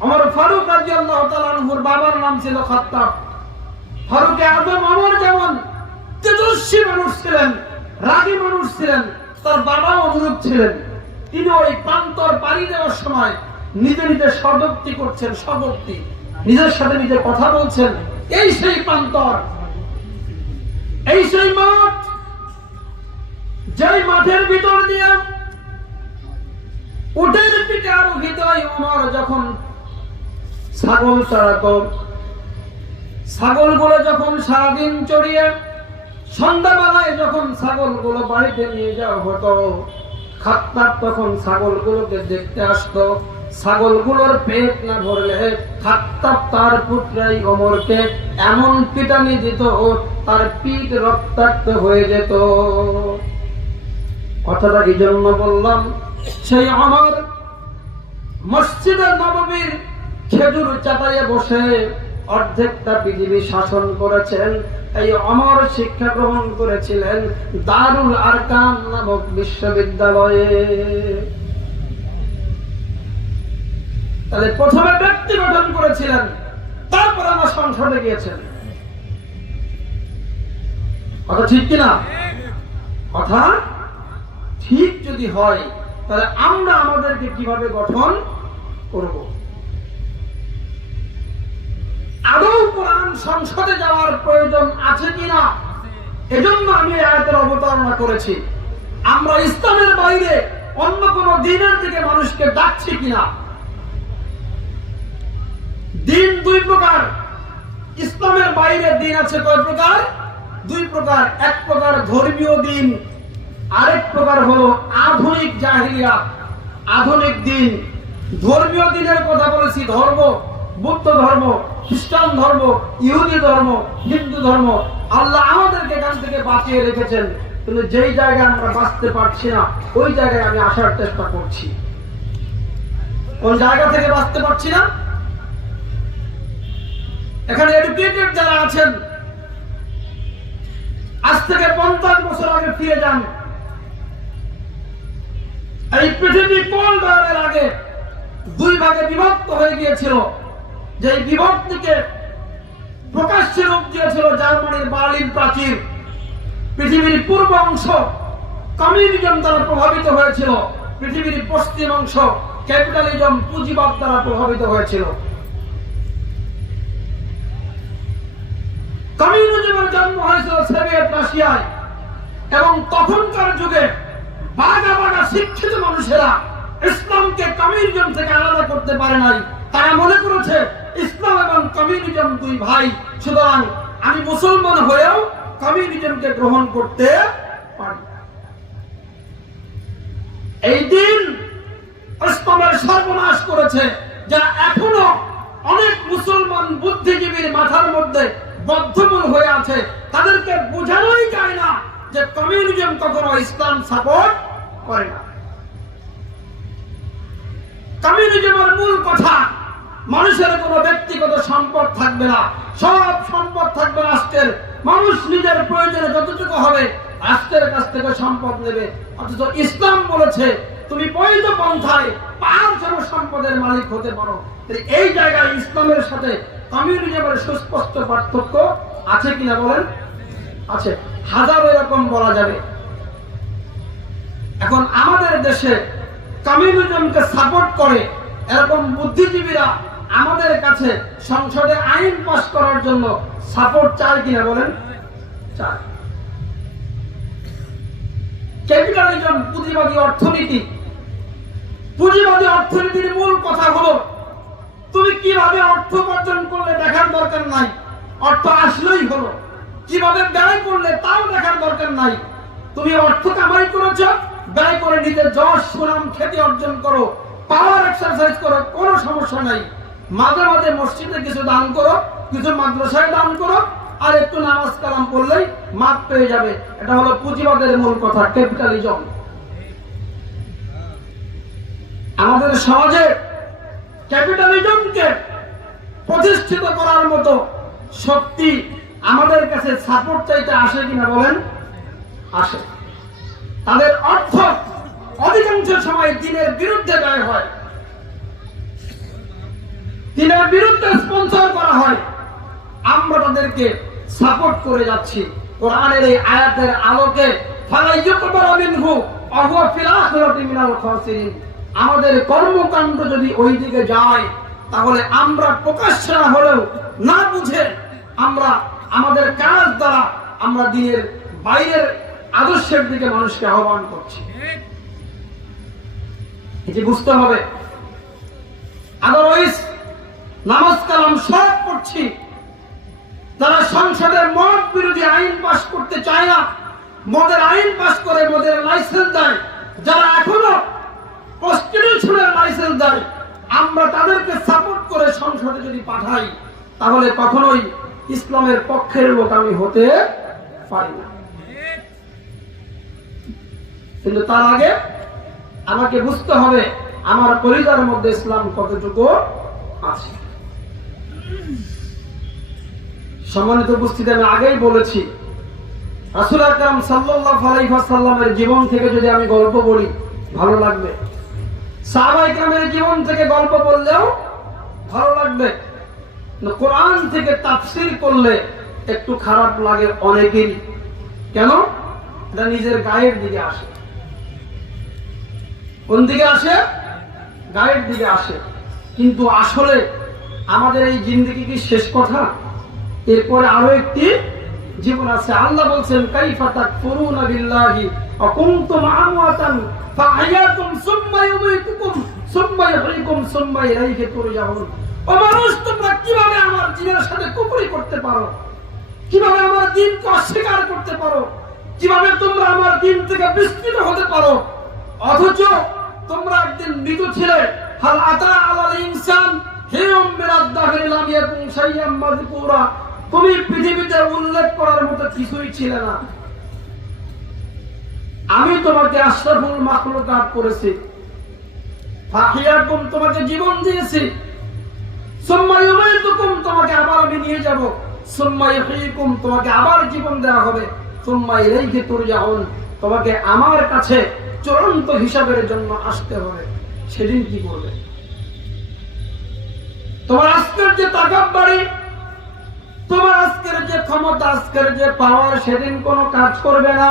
ওমর ফারুক রাদিয়াল্লাহু তাআলা আনহুর বাবার নাম ছিল খাত্তাব। ফারুক আজম ওমর যেমন তেজস্বী মানুষ ছিলেন, রাগী মানুষ ছিলেন, তার বাবা অনুরূপ ছিলেন। তিনি ওই প্রান্তর পাড়ি দেওয়ার সময় নিজে নিজে সদক্তি করছেন, স্বভক্তি, নিজের সাথে নিজে কথা বলছেন। এই সেই প্রান্তর, এই সেই মাঠ, যেই মাঠের ভিতর দিয়ে উটের পিঠে আরোহিত ওমর যখন ছাগল চড়াতো, ছাগলগুলো যখন সারাদিন চড়িয়ে সন্ধ্যাবেলায় যখন ছাগলগুলো বাড়িতে নিয়ে যাওয়া হতো, খাত্তাব তখন ছাগলগুলোকে দেখতে আসতো। ছাগলগুলোর পেট না ভরলে খাত্তাব তার পুত্রাই ওমরকে এমন পিটানি দিত, তার পিঠ রক্তাক্ত হয়ে যেত। কথাটা এই জন্য বললাম, সেই ওমর মসজিদে নববীর খেজুর চাটাইয়ে বসে অর্ধেকটা পৃথিবী শাসন করেছেন। এই ওমর শিক্ষা গ্রহণ করেছিলেন দারুল আরকাম নামক বিশ্ববিদ্যালয়ে। তাহলে প্রথমে ব্যক্তি গঠন করেছিলেন, তারপরে আমরা সংসদে গিয়েছেন। কথা ঠিক কিনা? কথা ঠিক যদি হয় তাহলে আমরা আমাদেরকে কিভাবে গঠন করব? আদৌ কোরআন সংসদে যাওয়ার প্রয়োজন আছে কিনা, এজন্য আমি এই আয়াতের অবতারণা করেছি। আমরা ইসলামের বাইরে অন্য কোন দ্বীনের দিকে মানুষকে ডাকছি কিনা। দিন দুই প্রকার, ইসলামের বাইরে দিন আছে কয় প্রকার? দুই প্রকার। এক প্রকার ধর্মীয় দিন, আরেক প্রকার হলো আধুনিক জাহিলিয়াত, আধুনিক দিন। ধর্মীয় দিনের কথা বলেছি, ধর্ম, বুদ্ধ ধর্ম, খ্রিস্টান ধর্ম, ইহুদি ধর্ম, হিন্দু ধর্ম। আল্লাহ আমাদেরকে এখান থেকে বাঁচিয়ে রেখেছেন, কিন্তু যেই জায়গায় আমরা বাঁচতে পারছি না ওই জায়গায় আমি আসার চেষ্টা করছি। কোন জায়গা থেকে বাঁচতে পারছি না? এখানে এডুকেটেড যারা আছেন, আজ থেকে 50 বছর আগে ফিরে যান। এই পৃথিবী কোন ধরনের আগে দুই ভাগে বিভক্ত হয়ে গিয়েছিল, যে বিভক্তিকে প্রকাশ্যে রূপ দিয়েছিল জার্মানির বার্লিন প্রাচীর। পৃথিবীর পূর্ব অংশ কমিউনিজম দ্বারা প্রভাবিত হয়েছিল, পৃথিবীর পশ্চিম অংশ ক্যাপিটালিজম, পুঁজিবাদ দ্বারা প্রভাবিত হয়েছিল। কমিউনিজমের জন্ম হয়েছিল সোভিয়েত রাশিয়ায়, এবং তখনকার যুগে বাঘা বাঘা শিক্ষিত মানুষেরা ইসলামকে কমিউনিজম থেকে আলাদা করতে পারে নাই। তারা মনে করেছে ইসলাম এবং কমিউনিজম দুই ভাই, সুতরাং আমি মুসলমান হয়েও কমিউনিজমকে গ্রহণ করতে পারি। এই দিন ইসলামের সর্বনাশ করেছে, যারা এখনো অনেক মুসলমান বুদ্ধিজীবীর মাথার মধ্যে বদ্ধমূল হয়ে আছে। তাদেরকে বোঝানোই যায় না যে কমিউনিজম কখনো ইসলাম সাপোর্ট করে না। কমিউনিজমের মূল কথা, মানুষের কোনো ব্যক্তিগত সম্পদ থাকবে না, সব সম্পদ থাকবে রাষ্ট্রের। মানুষ নিজের প্রয়োজনে যতটুকু হবে রাষ্ট্রের কাছ থেকে সম্পদ নেবে। অথচ ইসলাম বলেছে তুমি বৈধ পন্থায় 5 সম্পদের মালিক হতে পারো। এই জায়গায় ইসলামের সাথে কমিউনিজমের সুস্পষ্ট পার্থক্য আছে কিনা বলেন? আছে, হাজার এরকম বলা যাবে। এখন আমাদের দেশে কমিউনিজমকে সাপোর্ট করে এরকম বুদ্ধিজীবীরা আমাদের কাছে সংসদে আইন পাস করার জন্য সাপোর্ট চায় কিনা বলেন? চায়। ক্যাপিটালিজম, পুঁজিবাদী অর্থনীতি। পুঁজিবাদী অর্থনীতির মূল কথা হলো তুমি কিভাবে অর্থ উপার্জন করলে দেখার দরকার নাই, অর্থ আসলেই হলো। কিভাবে ব্যয় করলে তাও দেখার দরকার নাই। তুমি অর্থ কামাই করেছ, ব্যয় করে নিজের যশ সুনাম খ্যাতি অর্জন করো, পাওয়ার এক্সারসাইজ করো, কোনো সমস্যা নাই। মাঝে মাঝে মসজিদে কিছু দান করো, কিছু মাদ্রাসায় দান করো, আর একটু নামাজ কালাম পড়লেই মাপ পেয়ে যাবে। এটা হলো পুঁজিবাদের মূল কথা, ক্যাপিটালিজম। আমাদের সমাজে ক্যাপিটালিজমকে প্রতিষ্ঠিত করার মতো শক্তি আমাদের কাছে সাপোর্ট চাইতে আসে কিনা বলেন? আসে। তাদের অর্থ অধিকাংশ সময় দিনের বিরুদ্ধে ব্যয় হয়, দিনের বিরুদ্ধে স্পন্সর করা হয়। আমরা তাদেরকে সাপোর্ট করে যাচ্ছি। কোরআনের এই আয়াতের আলোকে আমাদের কর্মকাণ্ড যদি ওই দিকে যায়, তাহলে আমরা প্রকাশ্যে না হলেও না বুঝে আমরা আমাদের কাজ দ্বারা আমরা দিনের বাইরের আদর্শের দিকে মানুষকে আহ্বান করছি। এটি বুঝতে হবে। আদারওয়াইজ নামাজ কালাম সব পড়ছি, যারা সংসদের মদ বিরোধী আইন পাস করতে চায় না, মদের আইন পাস করে মদের লাইসেন্স দেয়, যারা এখনো প্রস্টিটিউশনের লাইসেন্স দেয়, আমরা তাদেরকে সাপোর্ট করে সংসদে যদি পাঠাই, তাহলে কখনোই ইসলামের পক্ষের লোক আমি হতে পারি না। কিন্তু তার আগে আমাকে বুঝতে হবে আমার পরিবারের মধ্যে ইসলাম কতটুকু আছে। সম্মানিত উপস্থিতি, আমি আগেই বলেছি, রাসূল আকরাম সাল্লাল্লাহু আলাইহি ওয়াসাল্লামের জীবন থেকে যদি আমি গল্প বলি ভালো লাগবে, সাহাবায়ে কেরামের জীবন থেকে গল্প বললেও ভালো লাগবে। কোরআন থেকে তাফসীর করলে একটু খারাপ লাগে অনেকেরই। কেন? এটা নিজের গায়ের দিকে আসে। কোন দিকে আসে? গায়ের দিকে আসে। কিন্তু আসলে আমাদের এই জিন্দেগি কি শেষ কথা? এরপরে আরো একটি জীবন আছে। আল্লাহ বলছেন কাইফা তাকফুরুনা বিল্লাহি ওয়া কুনতুম আমওয়াতান ফাআহইয়াকুম সুম্মা ইউমীতুকুম সুম্মা ইহয়িকুম সুম্মা ইলাইহি তুরজাউন। ও মানুষ, তোমরা কিভাবে আমার দ্বীনের সাথে কুফরি করতে পারো? কিভাবে আমার দ্বীনকে অস্বীকার করতে পারো? কিভাবে তোমরা আমার দ্বীন থেকে বিস্মিত হতে পারো? অথচ তোমরা একদিন মৃত ছিলে। হাল আতা আলাল ইনসান হিয়ুম মিনাদ দাহরি লাম ইয়াকুন শাইয়্যাম মাযকুরা। তুমি পৃথিবীতে উল্লেখ করার মতো কিছুই ছিলে না। আমি তোমাকে আশরাফুল মাখলুকাত করেছি, ফাহিয়াকুম তোমাকে জীবন দিয়েছি, সুম্মা ইউমীতুকুম তোমাকে আবার আমি নিয়ে যাব, সুম্মা ইহয়িকুম তোমাকে আবার জীবন দেওয়া হবে, সুম্মা ইলাইহি তুরজাউন তোমাকে আমার কাছে চূড়ান্ত হিসাবের জন্য আসতে হবে। সেদিন কি করবে? তোমার আজকের যে তাকাব্বুরি, তোমার আজকের যে ক্ষমতা, আজকের যে পাওয়ার, সেদিন কোনো কাজ করবে না।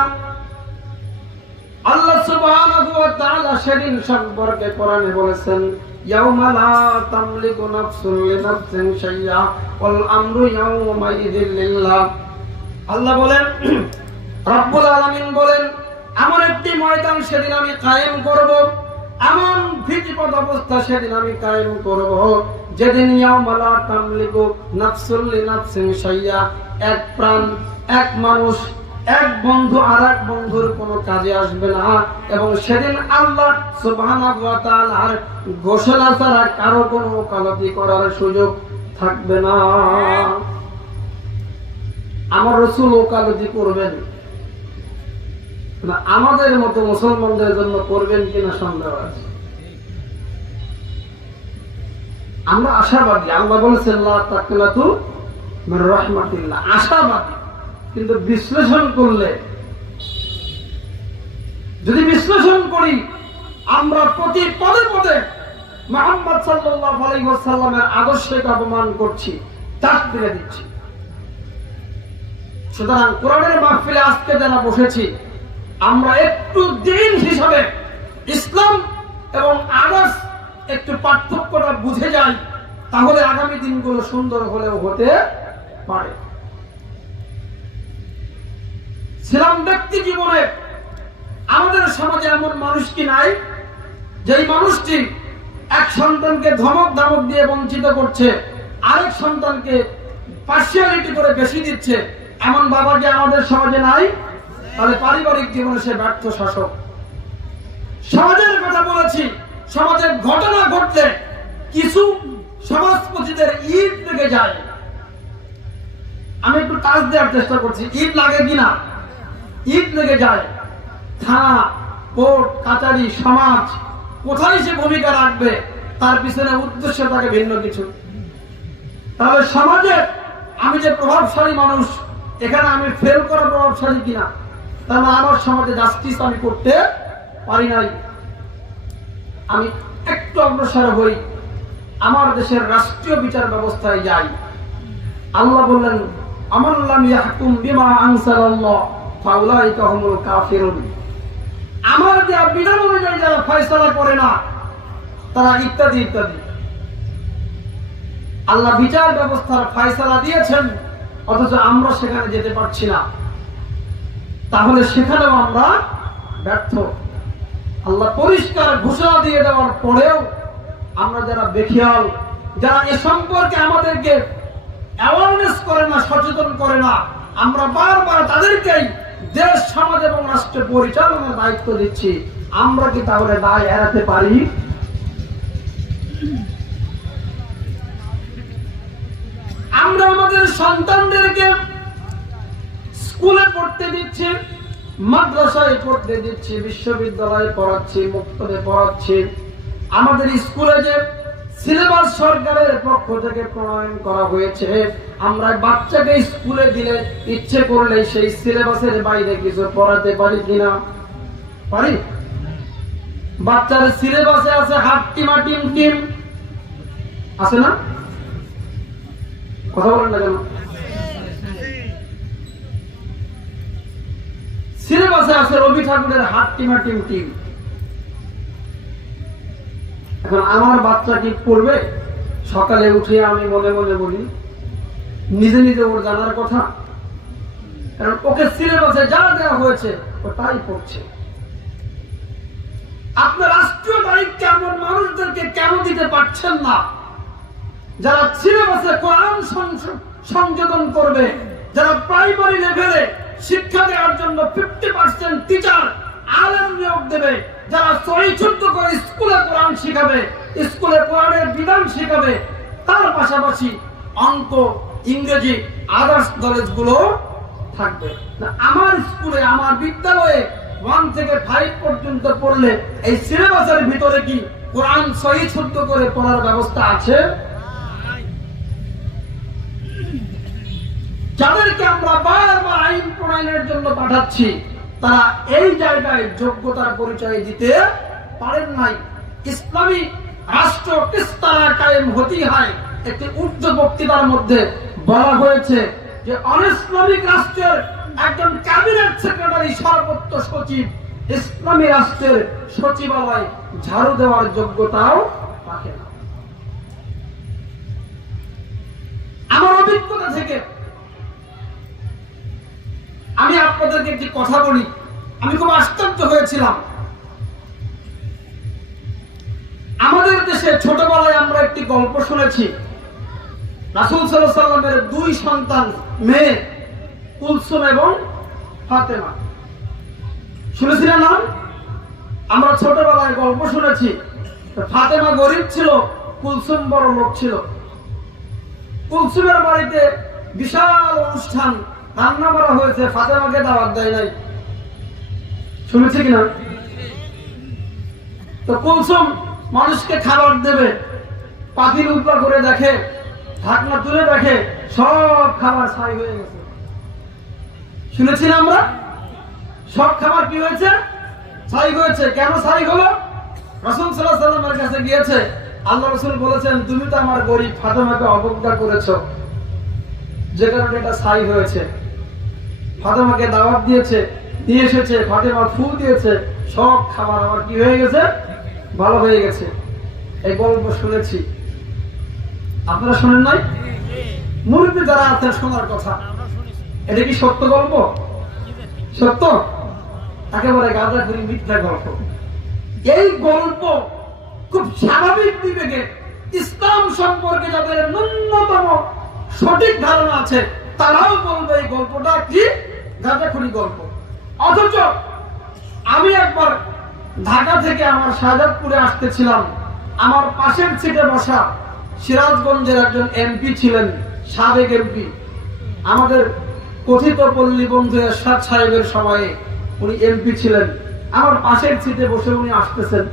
আল্লাহ সুবহানাহু ওয়া তাআলা সেদিন সম্পর্কে কোরআনে বলেছেন ইয়াউমা লা তামলিকু নাফসুন লিনাফসিন শাইয়্যা ওয়াল আমরু ইয়াউমাইযিন লিল্লাহ। আল্লাহ বলেন, রব্বুল আলামিন বলেন, এমন একটি ময়দান সেদিন আমি কায়েম করব, এমন ভীতিপদ অবস্থা সেদিন আমি কায়েম করব, যেদিন ইয়াউমা লা তামলিকু নাফসুন লিনাফসিন শাইয়্যা, এক প্রাণ, এক মানুষ, এক বন্ধু আর এক বন্ধুর কোনো কাজে আসবে না। এবং সেদিন আল্লাহ সুবহানাহু ওয়া তাআলার ঘোষণা ছাড়া কারো কোনো ওকালতি করার সুযোগ থাকবে না। আমার রাসূল ওকালতি করবেন না, আমাদের মতো মুসলমানদের জন্য করবেন কিনা সন্দেহ আছে। আমরা আশাবাদী। আল্লাহ বলেছেন লা তাকনাতু মির রাহমাতিল্লাহ, আশাবাদী। কিন্তু বিশ্লেষণ করলে, যদি বিশ্লেষণ করি, আমরা প্রতি পদে পদে মুহাম্মদ সাল্লাল্লাহু আলাইহি ওয়াসাল্লামের আদর্শকে অপমান করছি, চাপ দিয়ে দিচ্ছি। সুতরাং কোরআনের মাহফিলে আজকে যারা বসেছি, আমরা একটু দিন হিসাবে ইসলাম এবং আদর্শ একটু পার্থক্যটা বুঝে যাই, তাহলে আগামী দিনগুলো সুন্দর হলেও হতে পারে। ইসলাম ব্যক্তি জীবনে আমাদের সমাজে এমন মানুষ কি নাই, যেই মানুষটি এক সন্তানকে ধমক ধমক দিয়ে বঞ্চিত করছে, আরেক সন্তানকে পার্সিয়ালিটি করে বেশি দিচ্ছে, এমন বাবা যে আমাদের সমাজে নাই? তাহলে পারিবারিক জীবনে সে ব্যর্থ শাসক। সমাজের কথা বলেছি, সমাজের ঘটনা ঘটলে কিছু সমাজপতিদের ঈদ লেগে যায়। আমি একটু টাচ দেওয়ার চেষ্টা করছি, ঈদ লাগে কিনা? ঈদ লেগে যায়। থানা, কোর্ট, কাচারি, সমাজ কোথায় সে ভূমিকা রাখবে, তার পিছনে উদ্দেশ্য থাকে ভিন্ন কিছু। তাহলে সমাজে আমি যে প্রভাবশালী মানুষ, এখানে আমি ফেল করা প্রভাবশালী কিনা? তার মানে আমার সমাজে জাস্টিস আমি করতে পারি নাই। আমি একটু অগ্রসর হই, আমার দেশের রাষ্ট্রীয় বিচার ব্যবস্থায় যাই। আল্লাহ বললেন আমার লাম ইয়াহকুম বিমা আনসালাল্লাহ ফাউলাইকা হুমুল কাফিরুন। আমার দেয়া বিধান অনুযায়ী যারা ফয়সালা করে না, তারা ইত্যাদি ইত্যাদি। আল্লাহ বিচার ব্যবস্থার ফয়সালা দিয়েছেন, অথচ আমরা সেখানে যেতে পারছি না। তাহলে সেখানেও আমরা ব্যর্থ। আল্লাহ পরিষ্কার ঘোষণা দিয়ে দেওয়ার পরেও আমরা যারা বেখেয়াল, যারা এ সম্পর্কে আমাদেরকে অ্যাওয়ারনেস করে না, সচেতন করে না, আমরা বারবার তাদেরকেই দেশ, সমাজ এবং রাষ্ট্র পরিচালনার দায়িত্ব দিচ্ছি। আমরা কি তাহলে দায় এড়াতে পারি? আমরা আমাদের সন্তানদেরকে স্কুলে পড়তে দিচ্ছি, মাদ্রাসায় পড়তে দিচ্ছি, বিশ্ববিদ্যালয়ে পড়াচ্ছি, মুক্ততে পড়াচ্ছি। আমাদের স্কুলে যে সিলেবাস সরকারের পক্ষ থেকে প্রণয়ন করা হয়েছে, আমরা বাচ্চাকে স্কুলে দিলে ইচ্ছে করলে সেই সিলেবাসের বাইরে কিছু পড়াতে পারি কিনা? পারি। বাচ্চার সিলেবাসে আছে হাট্টিমা টিম টিম, আছে না? কথা বলেন না কেন? সিলেবাসে আছে রবি ঠাকুরের হাত টিমাটিম টিম। এখন আমার বাচ্চা কি পড়বে? সকালে উঠে আমি মনে মনে বলি নিজে নিজে ওর জানার কথা, কারণ ওকে সিলেবাসে যা দেওয়া হয়েছে ও তাই পড়ছে। আপনার রাষ্ট্রীয় দায়িত্ব এমন মানুষদেরকে কেন দিতে পারছেন না যারা সিলেবাসে কোরআন সংযোজন করবে, যারা প্রাইমারি লেভেলে শিক্ষা দেওয়ার জন্য 50% টিচার আলেম নিয়োগ দেবে, যারা সহি শুদ্ধ করে স্কুলে কোরআন শিখাবে, স্কুলে কোরআনের বিধান শিখাবে, তার পাশাপাশি অঙ্ক, ইংরেজি, আদার্স নলেজ গুলো থাকবে। আমার স্কুলে, আমার বিদ্যালয়ে 1 থেকে 5 পর্যন্ত পড়লে এই সিলেবাসের ভিতরে কি কোরআন সহি শুদ্ধ করে পড়ার ব্যবস্থা আছে? যাদেরকে আমরা বারবার আইন প্রণয়নের জন্য পাঠাচ্ছি তারা এই জায়গায় যোগ্যতার পরিচয় দিতে পারেন নাই। ইসলামী রাষ্ট্র কিস তারা কায়েম হতে হয়, একটি উচ্চ বক্তৃতার মধ্যে বলা হয়েছে যে অনিসলামিক রাষ্ট্রের একজন ক্যাবিনেট সেক্রেটারি, সর্বোচ্চ সচিব ইসলামী রাষ্ট্রের সচিবালয় ঝাড়ু দেওয়ার যোগ্যতাও রাখে না। আমার অভিজ্ঞতা থেকে আমি আপনাদেরকে একটি কথা বলি, আমি খুব আশ্চর্য হয়েছিলাম। আমাদের দেশে ছোটবেলায় আমরা একটি গল্প শুনেছি, রাসূল সাল্লাল্লাহু আলাইহি ওয়াসাল্লামের 2 সন্তান মেয়ে কুলসুম এবং ফাতেমা। শুনেছিলেন না? আমরা ছোটবেলায় গল্প শুনেছি। ফাতেমা গরিব ছিল, কুলসুম বড় লোক ছিল। কুলসুমের বাড়িতে বিশাল অনুষ্ঠান, রান্না করা হয়েছে, ফাতেমাকে দাওয়াত দেয় নাই। শুনেছি কিনা? তো কুলসুম মানুষকে খাবার দেবে, পাতিল উল্টা করে দেখে, ঢাকনা তুলে দেখে, সব খাবার ছাই হয়ে গেছে। শুনেছি না আমরা? সব খাবার কি হয়েছে? ছাই হয়েছে। কেন ছাই হলো? রাসূল সাল্লাল্লাহু আলাইহি ওয়াসাল্লামের কাছে গিয়েছে, আল্লাহ রাসূল বলেছেন তুমি তো আমার গরিব ফাতেমাকে অবজ্ঞা করেছো, যে কারণে এটা ছাই হয়েছে। ফাতেমাকে দাওয়াত দিয়েছে, নিয়ে এসেছে, ফাতেমা ফু দিয়েছে, সব খাবার আমার কি হয়ে গেছে? ভালো হয়ে গেছে। এই গল্প শুনেছি, আপনারা শোনেন নাই? মুরব্বী যারা আছেন শোনার কথা। এটা কি সত্য গল্প? সত্য? একেবারে গাঁজাখুরি মিথ্যা গল্প। এই গল্প খুব স্বাভাবিক বিবেকে ইসলাম সম্পর্কে যাদের ন্যূনতম সঠিক ধারণা আছে তারাও বলবে এই গল্পটা কি গাঁজাখুরি গল্প। অথচ আমি একবার ঢাকা থেকে আমার শাহজাদপুরে আসতেছিলাম, আমার পাশের সিটে বসা সিরাজগঞ্জের একজন এমপি ছিলেন, সাবেক এমপি, আমাদের কথিত পল্লী বন্ধু এরশাদ সাহেবের সময়ে উনি এমপি ছিলেন। আমার পাশের সিটে বসে উনি আসতেছেন,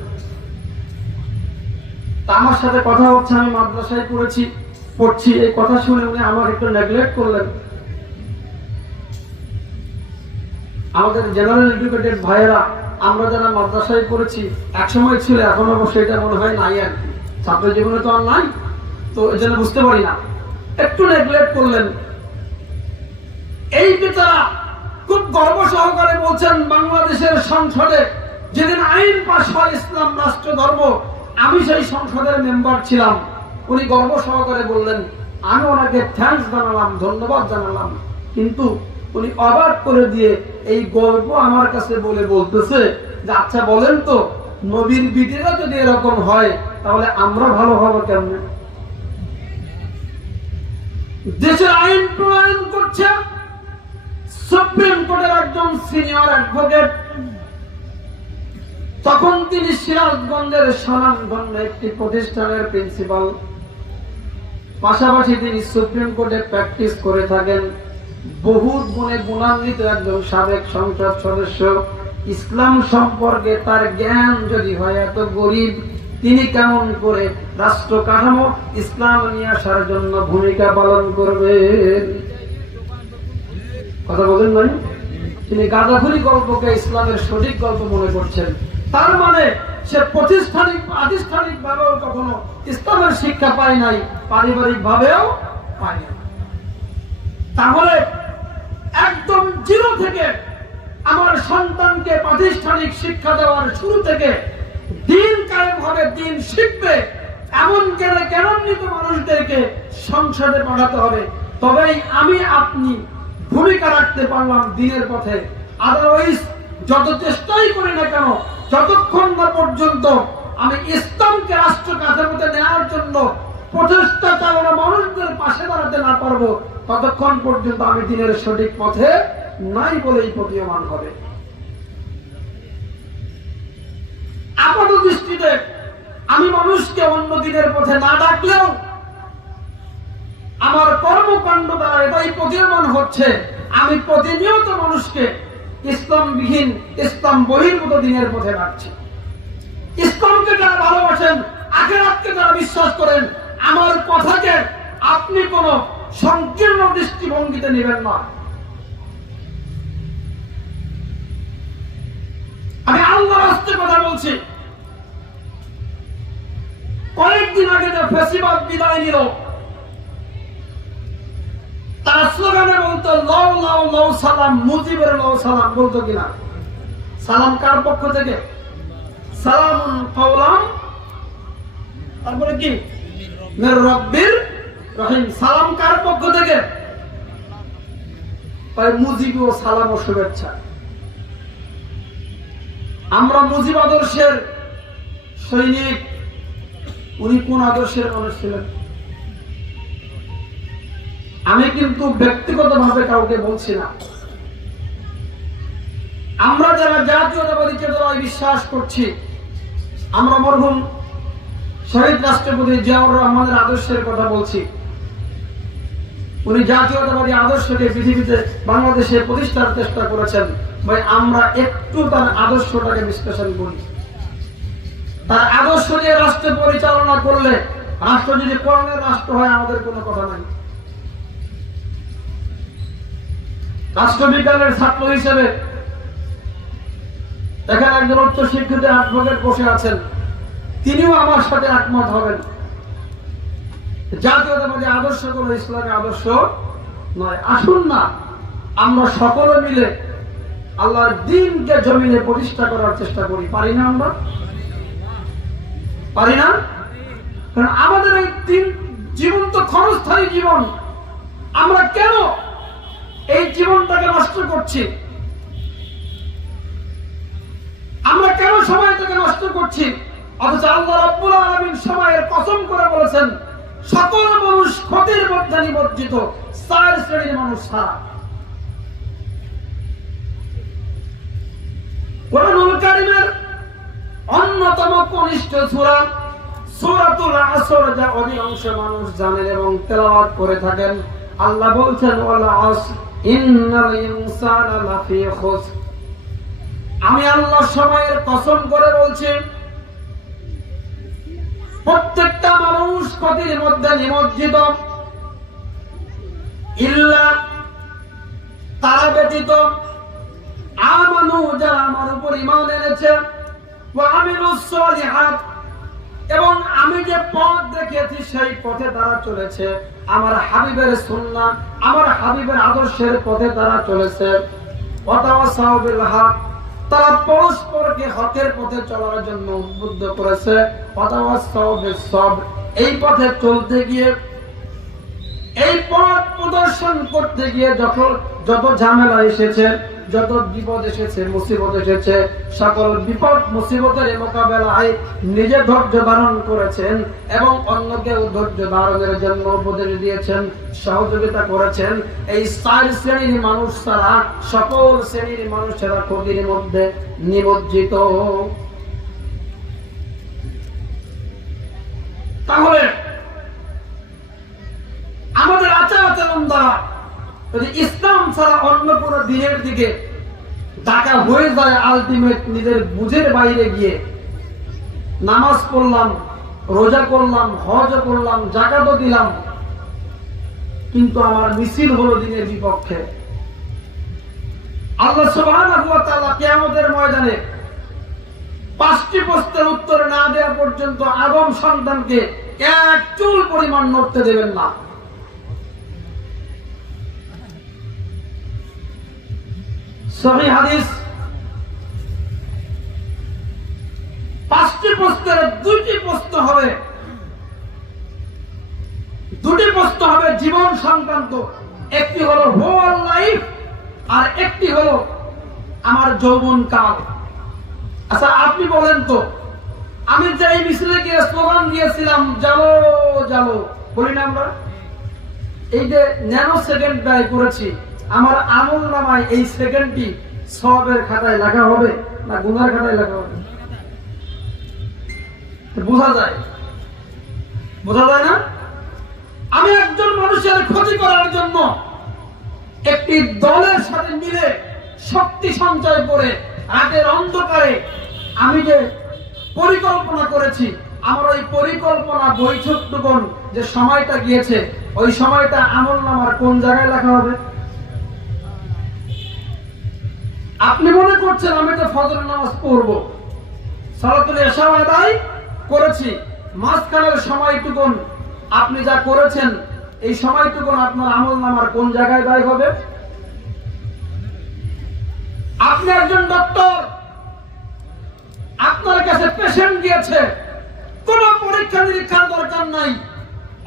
তা আমার সাথে কথা হচ্ছে, আমি মাদ্রাসায় পড়ছি, এই কথা শুনে উনি আমার একটু নেগলেক্ট করলেন। আমাদের জেনারেল এডুকেটেড ভাইয়েরা, আমরা যারা মাদ্রাসায় পড়েছি, একসময় ছিল, এখন অবশ্য এটা মনে হয় নাই আর কি, ছাত্র জীবনে তো আর নাই, তো এই জন্য বুঝতে পারি না, একটু নেগলেক্ট করলেন। এই বেচারা খুব গর্ব সহকারে বলছেন বাংলাদেশের সংসদে যেদিন আইন পাস হয় ইসলাম রাষ্ট্র ধর্ম, আমি সেই সংসদের মেম্বার ছিলাম। উনি গর্ব সহকারে বললেন, আমি ওনাকে থ্যাঙ্কস জানালাম, ধন্যবাদ জানালাম, কিন্তু উনি অবাক করে দিয়ে এই গল্প আমার কাছে বলতেছে যে আচ্ছা বলেন তো, নবীর বিটিরা যদি এরকম হয় তাহলে আমরা ভালো হবো কেমনে? দেশের আইন প্রণয়ন করছে সুপ্রিম কোর্টের একজন সিনিয়র অ্যাডভোকেট, তখন তিনি সিরাজগঞ্জের সুনামধন্য একটি প্রতিষ্ঠানের প্রিন্সিপাল, পাশাপাশি তিনি সুপ্রিম কোর্টে প্র্যাকটিস করে থাকেন, বহুত গুণে গুণান্বিত একজন সাবেক সংসদ সদস্য। ইসলাম সম্পর্কে তার জ্ঞান যদি হয় এত গরিব, তিনি কেমন করে রাষ্ট্র কাঠামো ইসলাম নিয়ে আসার জন্য ভূমিকা পালন করবেন? কথা বলেন নাই? তিনি গাঁজাখুরি গল্পকে ইসলামের সঠিক গল্প মনে করছেন। তার মানে সে প্রাতিষ্ঠানিক ভাবেও কখনো ইসলামের শিক্ষা পায় নাই, পারিবারিক ভাবেও পায় না। তাহলে একদম জিরো থেকে আমার সন্তানকে প্রাতিষ্ঠানিক শিক্ষা দেওয়ার শুরু থেকে দিন কায়েম হবে, দিন শিখবে, এমন জ্ঞানান্বিত মানুষদেরকে সংসদে পাঠাতে হবে। তবেই আমি আপনি ভূমিকা রাখতে পারলাম দিনের পথে। আদারওয়াইজ যত চেষ্টাই করি না কেন, যতক্ষণ না পর্যন্ত আমি ইসলামকে রাষ্ট্র কাঠামোতে নেওয়ার জন্য প্রচেষ্টা চালানো মানুষদের পাশে দাঁড়াতে না পারবো, ততক্ষণ পর্যন্ত আমি দিনের সঠিক পথে নাই বলেই প্রতীয়মান হবে। আপাত দৃষ্টিতে আমি মানুষকে অন্য দিনের পথে না ডাকলেও আমার কর্মকাণ্ড দ্বারা এটাই প্রতীয়মান হচ্ছে আমি প্রতিনিয়ত মানুষকে ইসলামবিহীন, ইসলাম বহির্ভূত দিনের পথে ডাকছি। ইসলামকে যারা ভালোবাসেন, আখিরাতকে যারা বিশ্বাস করেন, আমার কথাকে আপনি কোন সংকীর্ণ দৃষ্টিভঙ্গিতে নেবেন না। আমি আল্লাহর রাস্তে কথা বলছি। কয়েকদিন আগে যে ফেসিবাদ বিদায় নিল, তার স্লোগানে বলতো লও লও লও সালাম, মুজিবের লও সালাম বলতো কিনা? সালাম কার পক্ষ থেকে? সালামুন কাওলাম, তারপরে কি মির রাব্বির রহিম। সালাম কার পক্ষ থেকে? তাই মুজিব ও সালাম ও শুভেচ্ছা। আমরা মুজিব আদর্শের সৈনিক। উনি কোন আদর্শের মানুষ ছিলেন? আমি কিন্তু ব্যক্তিগতভাবে কাউকে বলছি না। আমরা যারা জাতীয়তাবাদী চেতনায় বিশ্বাস করছি, আমরা মরহুম শহীদ রাষ্ট্রপতি জিয়াউর রহমানের আদর্শের কথা বলছি। উনি জাতীয়তাবাদী আদর্শকে পৃথিবীতে, বাংলাদেশে প্রতিষ্ঠার চেষ্টা করেছেন। ভাই, আমরা একটু তার আদর্শটাকে বিশ্লেষণ করি। তার আদর্শ নিয়ে রাষ্ট্র পরিচালনা করলে, রাষ্ট্র যদি কোরআনের রাষ্ট্র হয়, আমাদের কোনো কথা নাই। রাষ্ট্রবিজ্ঞানের ছাত্র হিসেবে এখানে একজন উচ্চ শিক্ষিত অ্যাডভোকেট বসে আছেন, তিনিও আমার সাথে একমত হবেন। জাতীয়তাবাদী আদর্শ কোন ইসলামী আদর্শ নয়। আসুন না আমরা সকলে মিলে আল্লাহর দ্বীনকে জমিনে প্রতিষ্ঠা করার চেষ্টা করি। পারি না? আমরা পারি না? কারণ আমাদের এই জীবন তো ক্ষণস্থায়ী জীবন। আমরা কেন এই জীবনটাকে নষ্ট করছি? আমরা কেন সময়টাকে নষ্ট করছি? অথচ আল্লাহ রাব্বুল আলামিন সময়ের কসম করে বলেছেন, সকল মানুষ ক্ষতির মধ্যে নিমজ্জিত, 4 শ্রেণীর মানুষ ছাড়া। কোরআনুল কারীমের অন্যতম কনিষ্ঠ সূরা সূরাতুল আসর, যা অধিকাংশ মানুষ জানেন এবং তেলাওয়াত করে থাকেন। আল্লাহ বলছেন, ওয়াল আসর ইন্নাল ইনসানা লাফি খুসর। আমি আল্লাহ সময়ের কসম করে বলছি, প্রত্যেকটা মানুষ ক্ষতির মধ্যে নিমজ্জিত, ইল্লা, তারা ব্যতীত, আমানু, যারা আমার উপর ঈমান এনেছে, ওয়া আমিলুস সলিহাত, এবং আমি যে পথ দেখিয়েছি সেই পথে তারা চলেছে, আমার হাবিবের সুন্নাহ, আমার হাবিবের আদর্শের পথে তারা চলেছে। ওয়া তাওয়াসাউ বিল হক, তারা পরস্পরকে হকের পথে চলার জন্য উদ্বুদ্ধ করেছে। ওয়া তাওয়াসাউ বিস সবর, এই পথে চলতে গিয়ে, এই পথ প্রদর্শন করতে গিয়ে যত ঝামেলা এসেছে, যত বিপদ এসেছে, মুসিবত এসেছে, সকল বিপদ মুসিবতের মোকাবেলায় নিজে ধৈর্য ধারণ করেছেন এবং অন্যকেও ধৈর্য ধারণের জন্য উপদেশ দিয়েছেন, সহযোগিতা করেছেন। এই 4 শ্রেণীর মানুষ ছাড়া সকল শ্রেণীর মানুষেরা ক্ষতির মধ্যে নিমজ্জিত। তাহলে আমাদের আচার আচরণ দ্বারা যদি ইসলাম ছাড়া অন্য কোন দিনের দিকে ডাকা হয়ে যায়, আলটিমেট নিজের বুঝের বাইরে গিয়ে নামাজ পড়লাম, রোজা করলাম, হজ করলাম, যাকাতও দিলাম, কিন্তু আমার মিছিল হলো দিনের বিপক্ষে। আল্লাহ সুবহানাহু ওয়া তাআলা কিয়ামতের ময়দানে 5টি প্রশ্নের উত্তর না দেওয়া পর্যন্ত আদম সন্তানকে এক চুল পরিমাণ নড়তে দেবেন না। সহিহ হাদিস, 5টি প্রশ্নের 2টি প্রশ্ন হবে, 2টি প্রশ্ন হবে জীবন সংক্রান্ত। একটি হলো হোল লাইফ, আর একটি হলো আমার যৌবন কাল। আচ্ছা আপনি বলেন তো, আমি যে এই মিছিলে গিয়ে স্লোগান দিয়েছিলাম জালো জালো, বলি না আমরা, এই যে ন্যানো সেকেন্ড ব্যয় করেছি, আমার আমল নামায় এই সেকেন্ডটি সওয়াবের খাতায় লেখা হবে না গুনার খাতায় লেখা হবে? বোঝা যায়, বোঝা যায় না? আমি একজন মানুষের ক্ষতি করার জন্য একটি দলের সাথে মিলে শক্তি সঞ্চয় করে রাতের অন্ধকারে আমি যে পরিকল্পনা করেছি, আমার ওই পরিকল্পনা বৈঠকটুকুন যে সময়টা গিয়েছে, ওই সময়টা আমল নামার কোন জায়গায় লেখা হবে? আপনি মনে করছেন আমি তো ফজর নামাজ পড়বো, সালাতুল ইশা আদায় করেছি, মাঝখানের সময়টুকুন আপনি যা করেছেন এই সময়টুকুন আপনার আমল নামার কোন জায়গায় দায় হবে? আপনি একজন ডক্টর, আপনার কাছে পেশেন্ট গিয়েছে, কোন পরীক্ষা নিরীক্ষার দরকার নাই,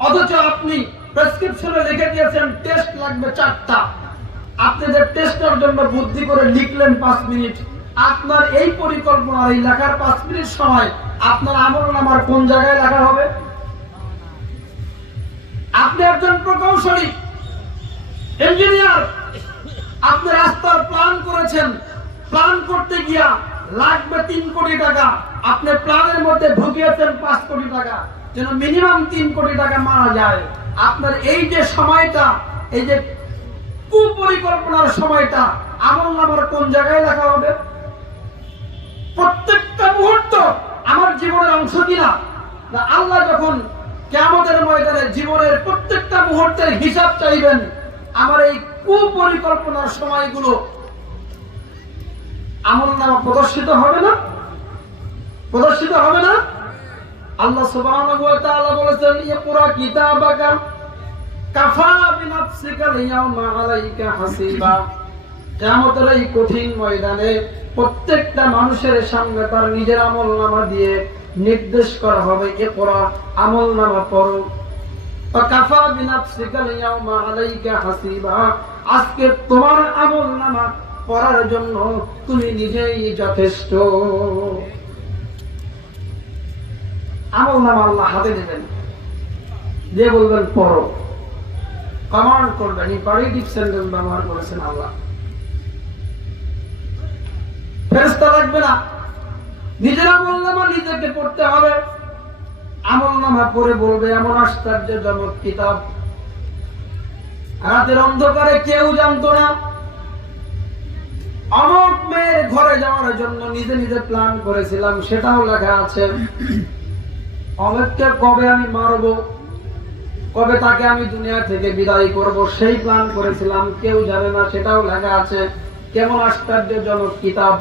অথচ আপনি প্রেসক্রিপশনে লিখে দিয়েছেন টেস্ট লাগবে 4টা। আপনি যে টেস্টের জন্য বুদ্ধি করে লিখলেন 5 মিনিট, আপনার এই পরিকল্পনা এই লেখার 5 মিনিট সময় আপনার আমল নামার কোন জায়গায় লেখা হবে? আপনি একজন প্রকৌশলী ইঞ্জিনিয়ার, আপনি রাস্তার প্ল্যান করেছেন, প্ল্যান করতে গিয়া লাগবে 3 কোটি টাকা, আপনি প্ল্যানের মধ্যে ঢুকিয়েছেন 5 কোটি টাকা, যেন মিনিমাম 3 কোটি টাকা মারা যায়। আপনার এই যে সময়টা, এই যে কুপরিকল্পনার সময়টা আমল নামার কোন জায়গায় লেখা হবে? প্রত্যেকটা মুহূর্ত আমার জীবনের অংশ কিনা? আল্লাহ যখন কিয়ামতের ময়দানে জীবনের প্রত্যেকটা মুহূর্তের হিসাব চাইবেন, আমার এই কুপরিকল্পনার সময়গুলো আমলনামা প্রদর্শিত হবে না? প্রদর্শিত হবে না? আল্লাহ সুবহানাহু ওয়া তাআলা বলেছেন, ইকরা কিতাবাকা কাফা বিনাফসিকা আল-ইয়াওমা আলাইকা হাসিবা। কিয়ামতের এই কঠিন ময়দানে প্রত্যেকটা মানুষের সামনে তার নিজের আমলনামা দিয়ে নির্দেশ করা হবে, ইকরা, আমলনামা পড়ো। কাফা বিনাফসিকা আল-ইয়াওমা আলাইকা হাসিবা, আজকে তোমার আমলনামা পড়ার জন্য তুমি নিজেই যথেষ্ট। আমলনামা আল্লাহ হাতে দেবেন, দিয়ে বলবেন পড়ো, কমান্ড করবেন। ইম্পারেটিভ সেন্টেন্স ব্যবহার করেছেন আল্লাহ। ফেরেশতা লাগবে না, নিজের আমলনামা নিজেকে পড়তে হবে। আমলনামা পড়ে বলবে, এমন আশ্চর্যজনক কিতাব, রাতের অন্ধকারে কেউ জানতো না। অমুক মেয়ের ঘরে যাওয়ার জন্য নিজে নিজে প্ল্যান করেছিলাম, সেটাও লেখা আছে। অমুককে কবে আমি মারবো, কবে তাকে আমি দুনিয়া থেকে বিদায় করব, সেই প্ল্যান করেছিলাম, কেউ জানে না, সেটাও লেখা আছে। কেমন আশ্চর্যজনক কিতাব!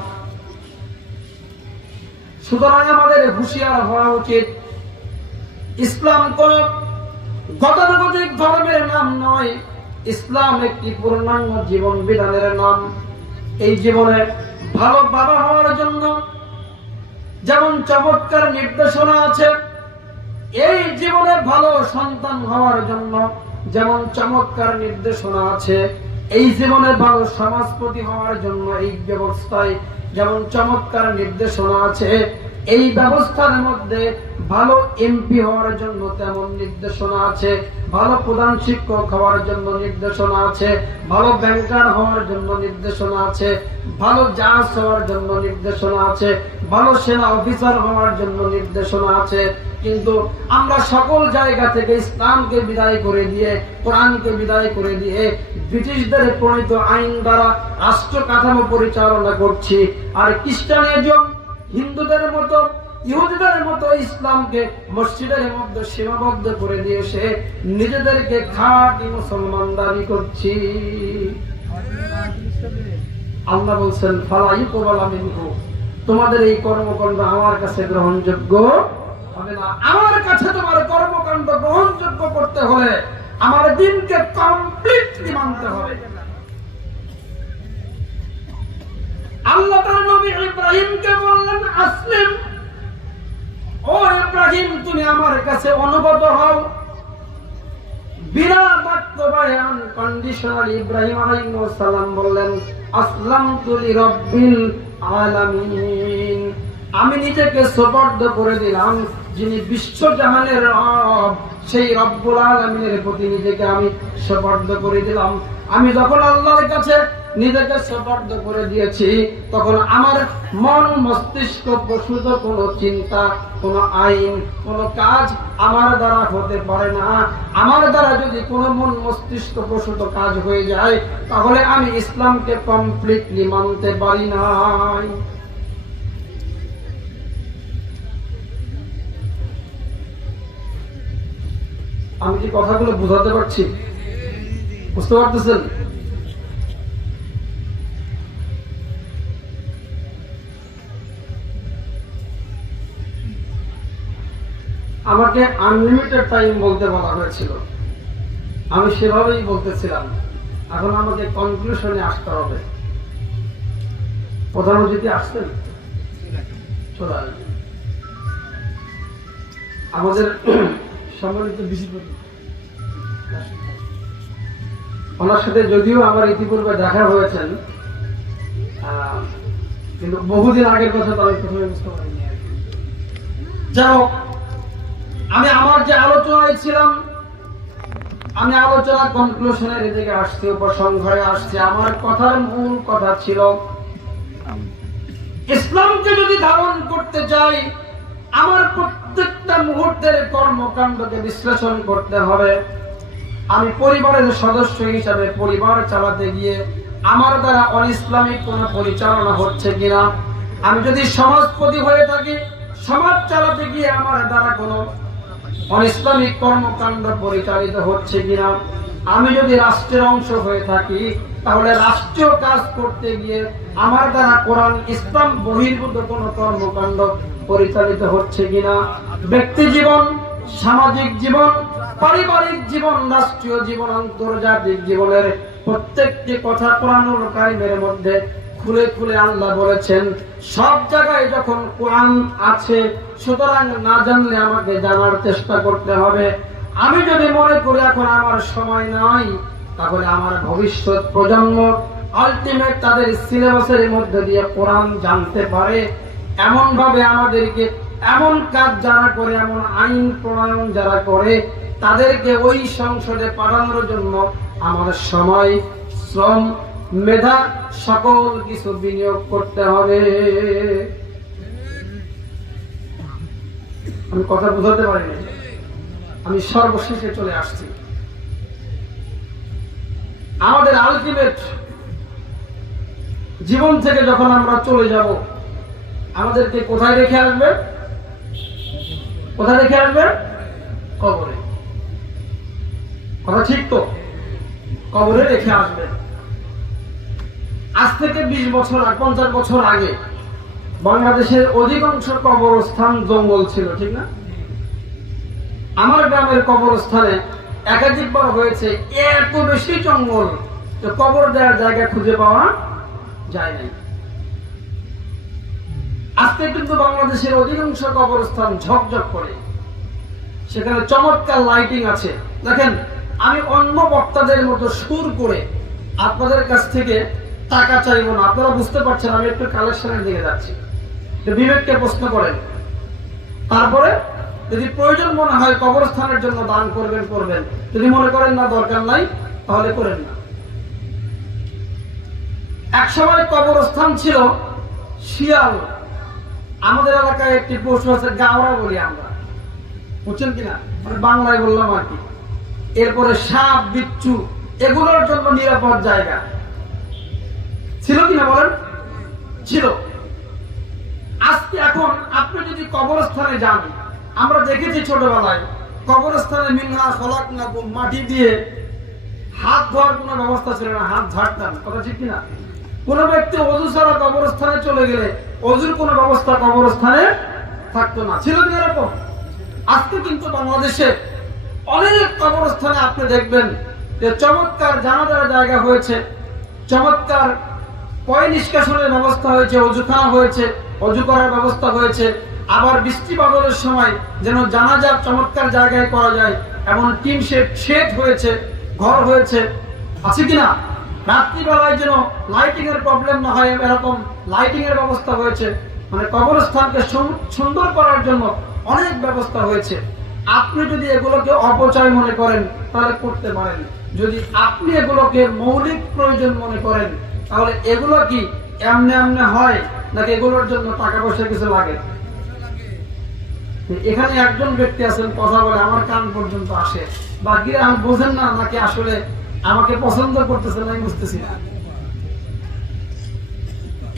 সুতরাং আমাদের হুঁশিয়ার হওয়া উচিত। ইসলাম কোন গতানুগতিক ধর্মের নাম নয়, ইসলাম একটি পূর্ণাঙ্গ জীবন বিধানের নাম। এই জীবনে ভালো বাবা হওয়ার জন্য যেমন চমৎকার নির্দেশনা আছে, এই জীবনে ভালো সন্তান হওয়ার জন্য যেমন চমৎকার নির্দেশনা আছে, এই জীবনে ভালো সমাজপতি হওয়ার জন্য এই ব্যবস্থায় যেমন চমৎকার নির্দেশনা আছে, এই ব্যবস্থার মধ্যে ভালো এমপি হওয়ার জন্য তেমন নির্দেশনা আছে, ভালো প্রধান শিক্ষক হওয়ার জন্য নির্দেশনা আছে, ভালো ব্যাংকার হওয়ার জন্য নির্দেশনা আছে, ভালো জাজ হওয়ার জন্য নির্দেশনা আছে, ভালো সেনা অফিসার হওয়ার জন্য নির্দেশনা আছে। কিন্তু আমরা সকল জায়গা থেকে ইসলামকে বিদায় করে দিয়ে, কোরআনকে বিদায় করে দিয়ে ব্রিটিশদের প্রণীত আইন দ্বারা রাষ্ট্র কাঠামো পরিচালনা করছি। আর খ্রিস্টানিজম হিন্দুদের মতো, ইহুদিদের মতো ইসলামকে মসজিদের মধ্যে সীমাবদ্ধ করে দিয়ে সে নিজেদেরকে খাঁটি মুসলমান দাবি করছি। আল্লাহ বলছেন, ফালা ইউকবালা মিনহু, তোমাদের এই কর্মকাণ্ড আমার কাছে গ্রহণযোগ্য হবে না। আমার কাছে তোমার কর্মকাণ্ড গ্রহণযোগ্য করতে হলে আমার দ্বীনকে কমপ্লিটলি মানতে হবে। আল্লাহ তাআলা নবী ইব্রাহিমকে বললেন আসলিম, ও ইব্রাহিম তুমি আমার কাছে অনুগত হও। বিনা বাধ্যবায় আনকন্ডিশনালি ইব্রাহিম আলাইহিস সালাম বললেন আসলামতু লিরাব্বিল আলামিন, আমি নিজেকে সুপর্দ করে দিলাম যিনি বিশ্বজাহানের রব, সেই রব্বুল আলামিনের প্রতি নিজেকে আমি সুপর্দ করে দিলাম। আমি যখন আল্লাহর কাছে নিজেকে সুপর্দ করে দিয়েছি, তখন আমার মন মস্তিষ্ক প্রসূত কোনো চিন্তা, কোনো আইন, কোনো কাজ আমার দ্বারা হতে পারে না। আমার দ্বারা যদি কোনো মন মস্তিষ্ক প্রসূত কাজ হয়ে যায়, তাহলে আমি ইসলামকে কমপ্লিটলি মানতে পারি না। আমি কি কথাগুলো বোঝাতে পারছি? বুঝতে পারতেছেন? আমাকে আনলিমিটেড টাইম বলতে বলা হয়েছিল, আমি সেভাবেই বলতেছিলাম। এখন আমাকে কনক্লুশনে আসতে হবে। প্রধানমন্ত্রী আসছেন, চলে আসবেন। আমাদের সম্মানিত বিসিপতি, ওনার সাথে যদিও আমার ইতিপূর্বে দেখা হয়েছেন, কিন্তু বহুদিন আগের কথা তো আমি প্রথমে বুঝতে পারিনি। যাই হোক, আমি আমার যে আলোচনায় ছিলাম, আমি আলোচনা কনক্লুশনের দিকে আসছি, উপসংহারে আসছি। আমার কথার মূল কথা ছিল, ইসলামকে যদি ধারণ করতে চাই, আমার প্রত্যেকটা মুহূর্তের কর্মকাণ্ডকে বিশ্লেষণ করতে হবে। আমি পরিবারের সদস্য হিসাবে পরিবার চালাতে গিয়ে আমার দ্বারা অনইসলামিক কোনো পরিচালনা হচ্ছে কিনা, আমি যদি সমাজপতি হয়ে থাকি, সমাজ চালাতে গিয়ে আমার দ্বারা কোনো অনইসলামিক কর্মকাণ্ড পরিচালিত হচ্ছে কিনা, আমি যদি রাষ্ট্রের অংশ হয়ে থাকি, তাহলে রাষ্ট্রীয় কাজ করতে গিয়ে আমার দ্বারা কোরআন ইসলাম বহির্ভূত কোনো কর্মকাণ্ড পরিচালিত হচ্ছে কিনা, ব্যক্তি জীবন, সামাজিক জীবন, পারিবারিক জীবন, রাষ্ট্রীয় জীবন, আন্তর্জাতিক জীবনের প্রত্যেকটি কথা কোরআনুল কারীমের মধ্যে খুলে খুলে আল্লাহ বলেছেন। সব জায়গায় যখন কোরআন আছে, সুতরাং না জানলে আমাকে জানার চেষ্টা করতে হবে। আমি যদি মনে করি এখন আমার সময় নাই, তাহলে আমার ভবিষ্যৎ প্রজন্ম আলটিমেট তাদের সিলেবাসের মধ্যে দিয়ে কোরআন জানতে পারে, এমন ভাবে আমাদেরকে এমন কাজ যারা করে, এমন আইন প্রণয়ন যারা করে, তাদেরকে ওই সংসদে পাঠানোর জন্য আমার সময়, শ্রম, মেধা সকল কিছু বিনিয়োগ করতে হবে। আমি কথা বুঝাতে পারিনি, আমি সর্বশেষে চলে আসছি। আমাদের আলটিমেট জীবন থেকে যখন আমরা চলে যাব, আমাদেরকে কোথায় রেখে আসবে? কোথায় রেখে আসবে? কবরে। কথা ঠিক তো? কবরে রেখে আসবে। আজ থেকে 20 বছর, 50 বছর আগে বাংলাদেশের অধিকাংশ কবরস্থান জঙ্গল ছিল, ঠিক না? আমার গ্রামের কবরস্থানে একাধিকবার হয়েছে এত বেশি জঙ্গল যে কবর দেওয়ার জায়গা খুঁজে পাওয়া যায় নাই। আজকে কিন্তু বাংলাদেশের অধিকাংশ কবরস্থান ঝকঝক করে, সেখানে চমৎকার লাইটিং আছে। দেখেন, আমি অন্য বক্তাদের মতো সুর করে আপনাদের কাছ থেকে টাকা চাইবো না, আপনারা বুঝতে পারছেন আমি একটু কালেকশনের দিকে যাচ্ছি। বিবেককে প্রশ্ন করেন, তারপরে যদি প্রয়োজন মনে হয় কবরস্থানের জন্য দান করবেন করবেন, যদি মনে করেন না দরকার নাই তাহলে করেন না। একসময় কবরস্থান ছিল শিয়াল। আমাদের এলাকায় একটি পশু আছে, গাওরা বলি আমরা, বুঝছেন কিনা, মানে বাংলায় বললাম আর কি। এরপরে সাপ, বিচ্ছু, এগুলোর জন্য নিরাপদ জায়গা ছিল কিনা বলেন? ছিল। আজকে এখন আপনি যদি কবরস্থানে যান, আমরা দেখেছি ছোটবেলায় কবরস্থানে মিনহা খলাকনাকুম মাটি দিয়ে হাত ধোয়ার কোনো ব্যবস্থা ছিল না, হাত ঝাড়তাম, কথা ঠিক কিনা? কোনো ব্যক্তি অজু ছাড়া কবরস্থানে চলে গেলে অজুর কোনো ব্যবস্থা কবরস্থানে থাকতো না, ছিল কি এরকম? আজকে কিন্তু বাংলাদেশে অনেক কবরস্থানে আপনি দেখবেন যে চমৎকার জানাজার জায়গা হয়েছে, চমৎকার পয় নিষ্কাশনের ব্যবস্থা হয়েছে, অজুখানা হয়েছে, অজু করার ব্যবস্থা হয়েছে। আবার বৃষ্টি বাদলের সময় যেন জানাজার চমৎকার জায়গায় করা যায় এমন টিন শেড হয়েছে, ঘর হয়েছে, আছে কিনা? রাত্রিবেলায় যেন লাইটিং এর প্রবলেম না হয় এরকম লাইটিং এর ব্যবস্থা হয়েছে। মানে কবরস্থানকে সুন্দর করার জন্য অনেক ব্যবস্থা হয়েছে। আপনি যদি এগুলোকে অপচয় মনে করেন তাহলে করতে পারেন, যদি আপনি এগুলোকে মৌলিক প্রয়োজন মনে করেন তাহলে এগুলো কি এমনি এমনি হয় নাকি এগুলোর জন্য টাকা পয়সা কিছু লাগে? এখানে একজন ব্যক্তি আছেন কথা বলে আমার কান পর্যন্ত আসে, বাকিরা আমি বোঝেন না নাকি আসলে আমাকে পছন্দ করতেছেন আমি বুঝতেছি না।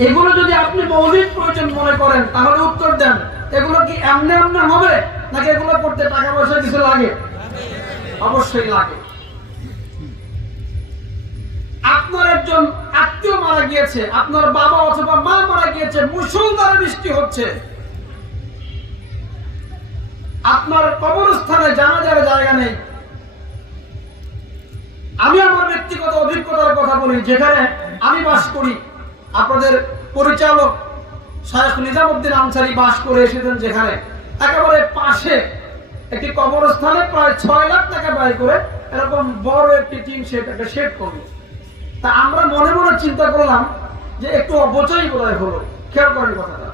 এগুলো যদি আপনি মৌলিক প্রয়োজন মনে করেন তাহলে উত্তর দেন, এগুলো কি এমনি এমনি হবে নাকি এগুলো করতে টাকা পয়সা কিছু লাগে? অবশ্যই লাগে। আপনার একজন আত্মীয় মারা গিয়েছে, আপনার বাবা অথবা মা মারা গিয়েছে, মুষলধারে বৃষ্টি হচ্ছে, আপনার কবরস্থানে জানাজার জায়গা নেই। আমি আমার ব্যক্তিগত অভিজ্ঞতার কথা বলি, যেখানে আমি বাস করি, আপনাদের পরিচালক শায়খ নিজামউদ্দিন আনসারী বাস করে এসেছেন, যেখানে একেবারে পাশে একটি কবরস্থানে প্রায় 6 লাখ টাকা ব্যয় করে এরকম বড় একটি টিন শেড, একটা শেড করলো। তা আমরা মনে মনে চিন্তা করলাম যে একটু অপচয় বোধহয় হলো। খেয়াল করেন কথাটা,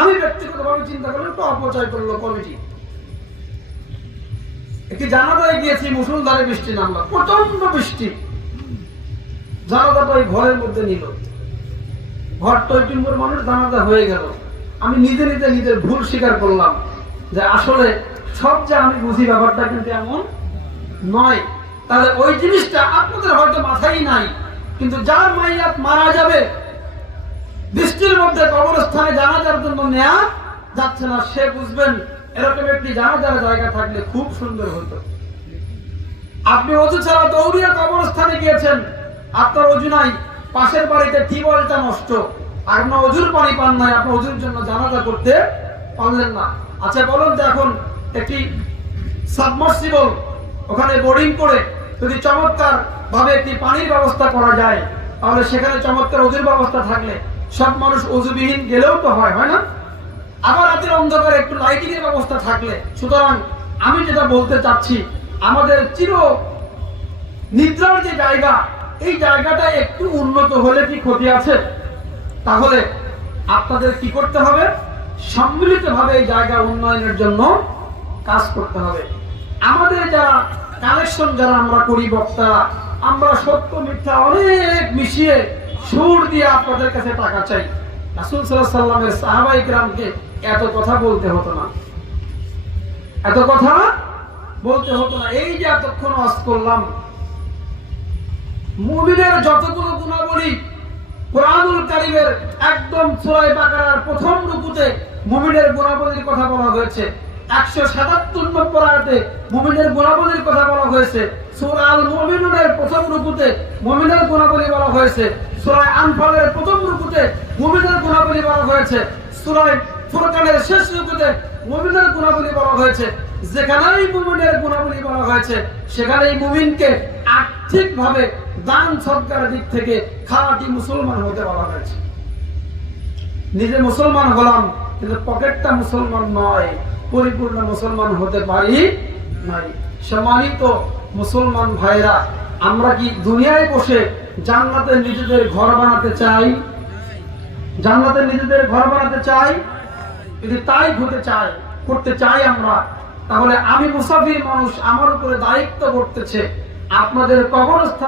আমি ব্যক্তিগতভাবে চিন্তা করলাম একটু অপচয় করলো কমিটি। একটি জানাজায় গিয়েছি, মুষলধারে বৃষ্টি নামলো, প্রচন্ড বৃষ্টি, জানাজাটা ওই ঘরের মধ্যে নিল, ঘর টইটুম্বর মানুষ, জানাজা হয়ে গেল। আমি নিজে নিজে নিজের ভুল স্বীকার করলাম যে আসলে সব যে আমি বুঝি ব্যাপারটা কিন্তু এমন নয়। তাহলে ওই জিনিসটা আপনাদের হয়তো মাথায় নাই, কিন্তু যার মাইয়াত মারা যাবে বৃষ্টির মধ্যে কবরস্থানে জানাজার জন্য নেওয়া যাচ্ছে না, সে বুঝবেন এরকম একটি জানাজার জায়গা থাকলে খুব সুন্দর হতো। আপনি অজু ছাড়া দৌড়িয়ে কবরস্থানে গিয়েছেন, আপনার অজু নাই, পাশের বাড়িতে টিউবওয়েলটা নষ্ট, আপনার অজুর পানি পান নাই, আপনি অজুর জন্য জানাজা করতে পারলেন না। আচ্ছা বলুন তো, এখন একটি সাবমার্সিবল ওখানে বোরিং করে যদি চমৎকার ভাবে একটি পানির ব্যবস্থা করা যায়, তাহলে সেখানে চমৎকার অজুর ব্যবস্থা থাকলে সব মানুষ অজুবিহীন গেলেও তো হয় না? আবার রাতের অন্ধকারে একটু লাইটিং এর ব্যবস্থা থাকলে। সুতরাং আমি যেটা বলতে চাচ্ছি, আমাদের চির নিদ্রার যে জায়গা, এই জায়গাটা একটু উন্নত হলে কি ক্ষতি আছে? তাহলে আপনাদের কি করতে হবে? সম্মিলিতভাবে এই জায়গা উন্নয়নের জন্য কাজ করতে হবে। আমাদের যারা কালেকশন যারা আমরা করি বক্তা, আমরা সত্য মিথ্যা অনেক মিশিয়ে সুর দিয়ে আপনাদের কাছে টাকা চাই। রাসূল সাল্লাল্লাহু আলাইহি ওয়াসাল্লামের সাহাবায়ে কিরামকে এত কথা বলতে হতো না, এত কথা বলতে হতো না। এই যে এতক্ষণ ওয়াজ করলাম, মুমিনের যতগুলো গুণাবলী কোরআনুল কারীমের একদম সূরা বাকারার প্রথম রুকুতে মুমিনের গুণাবলীর কথা বলা হয়েছে। 177 নম্বর আয়াতে মুমিনের গুণাবলীর কথা বলা হয়েছে। সূরা আল মুমিনুনের প্রথম রুকুতে মুমিনের গুণাবলী বলা হয়েছে। সূরা আনফালের প্রথম রুকুতে মুমিনের গুণাবলী বলা হয়েছে। সূরা ফুরকানের শেষ রুকুতে মুমিনের গুণাবলী বলা হয়েছে। যেখানেই মুমিনের গুণাবলী বলা হয়েছে সেখানেই মুমিনকে আর্থিকভাবে দান সদকার দিক থেকে খাঁটি মুসলমান হতে বলা হয়েছে। নিজে মুসলমান হলাম কিন্তু পকেটটা মুসলমান নয়, পরিপূর্ণ মুসলমান হতে পারি নাই। সম্মানিত মুসলমান ভাইরা, আমরা কি দুনিয়ায় বসে জান্নাতে নিজেদের ঘর বানাতে চাই? জান্নাতে নিজেদের ঘর বানাতে চাই? যদি তাই করতে চাই আমরা, তাহলে আমি মুসাফির মানুষ, আমার উপরে দায়িত্ব বর্তেছে আপনাদের কবরস্থান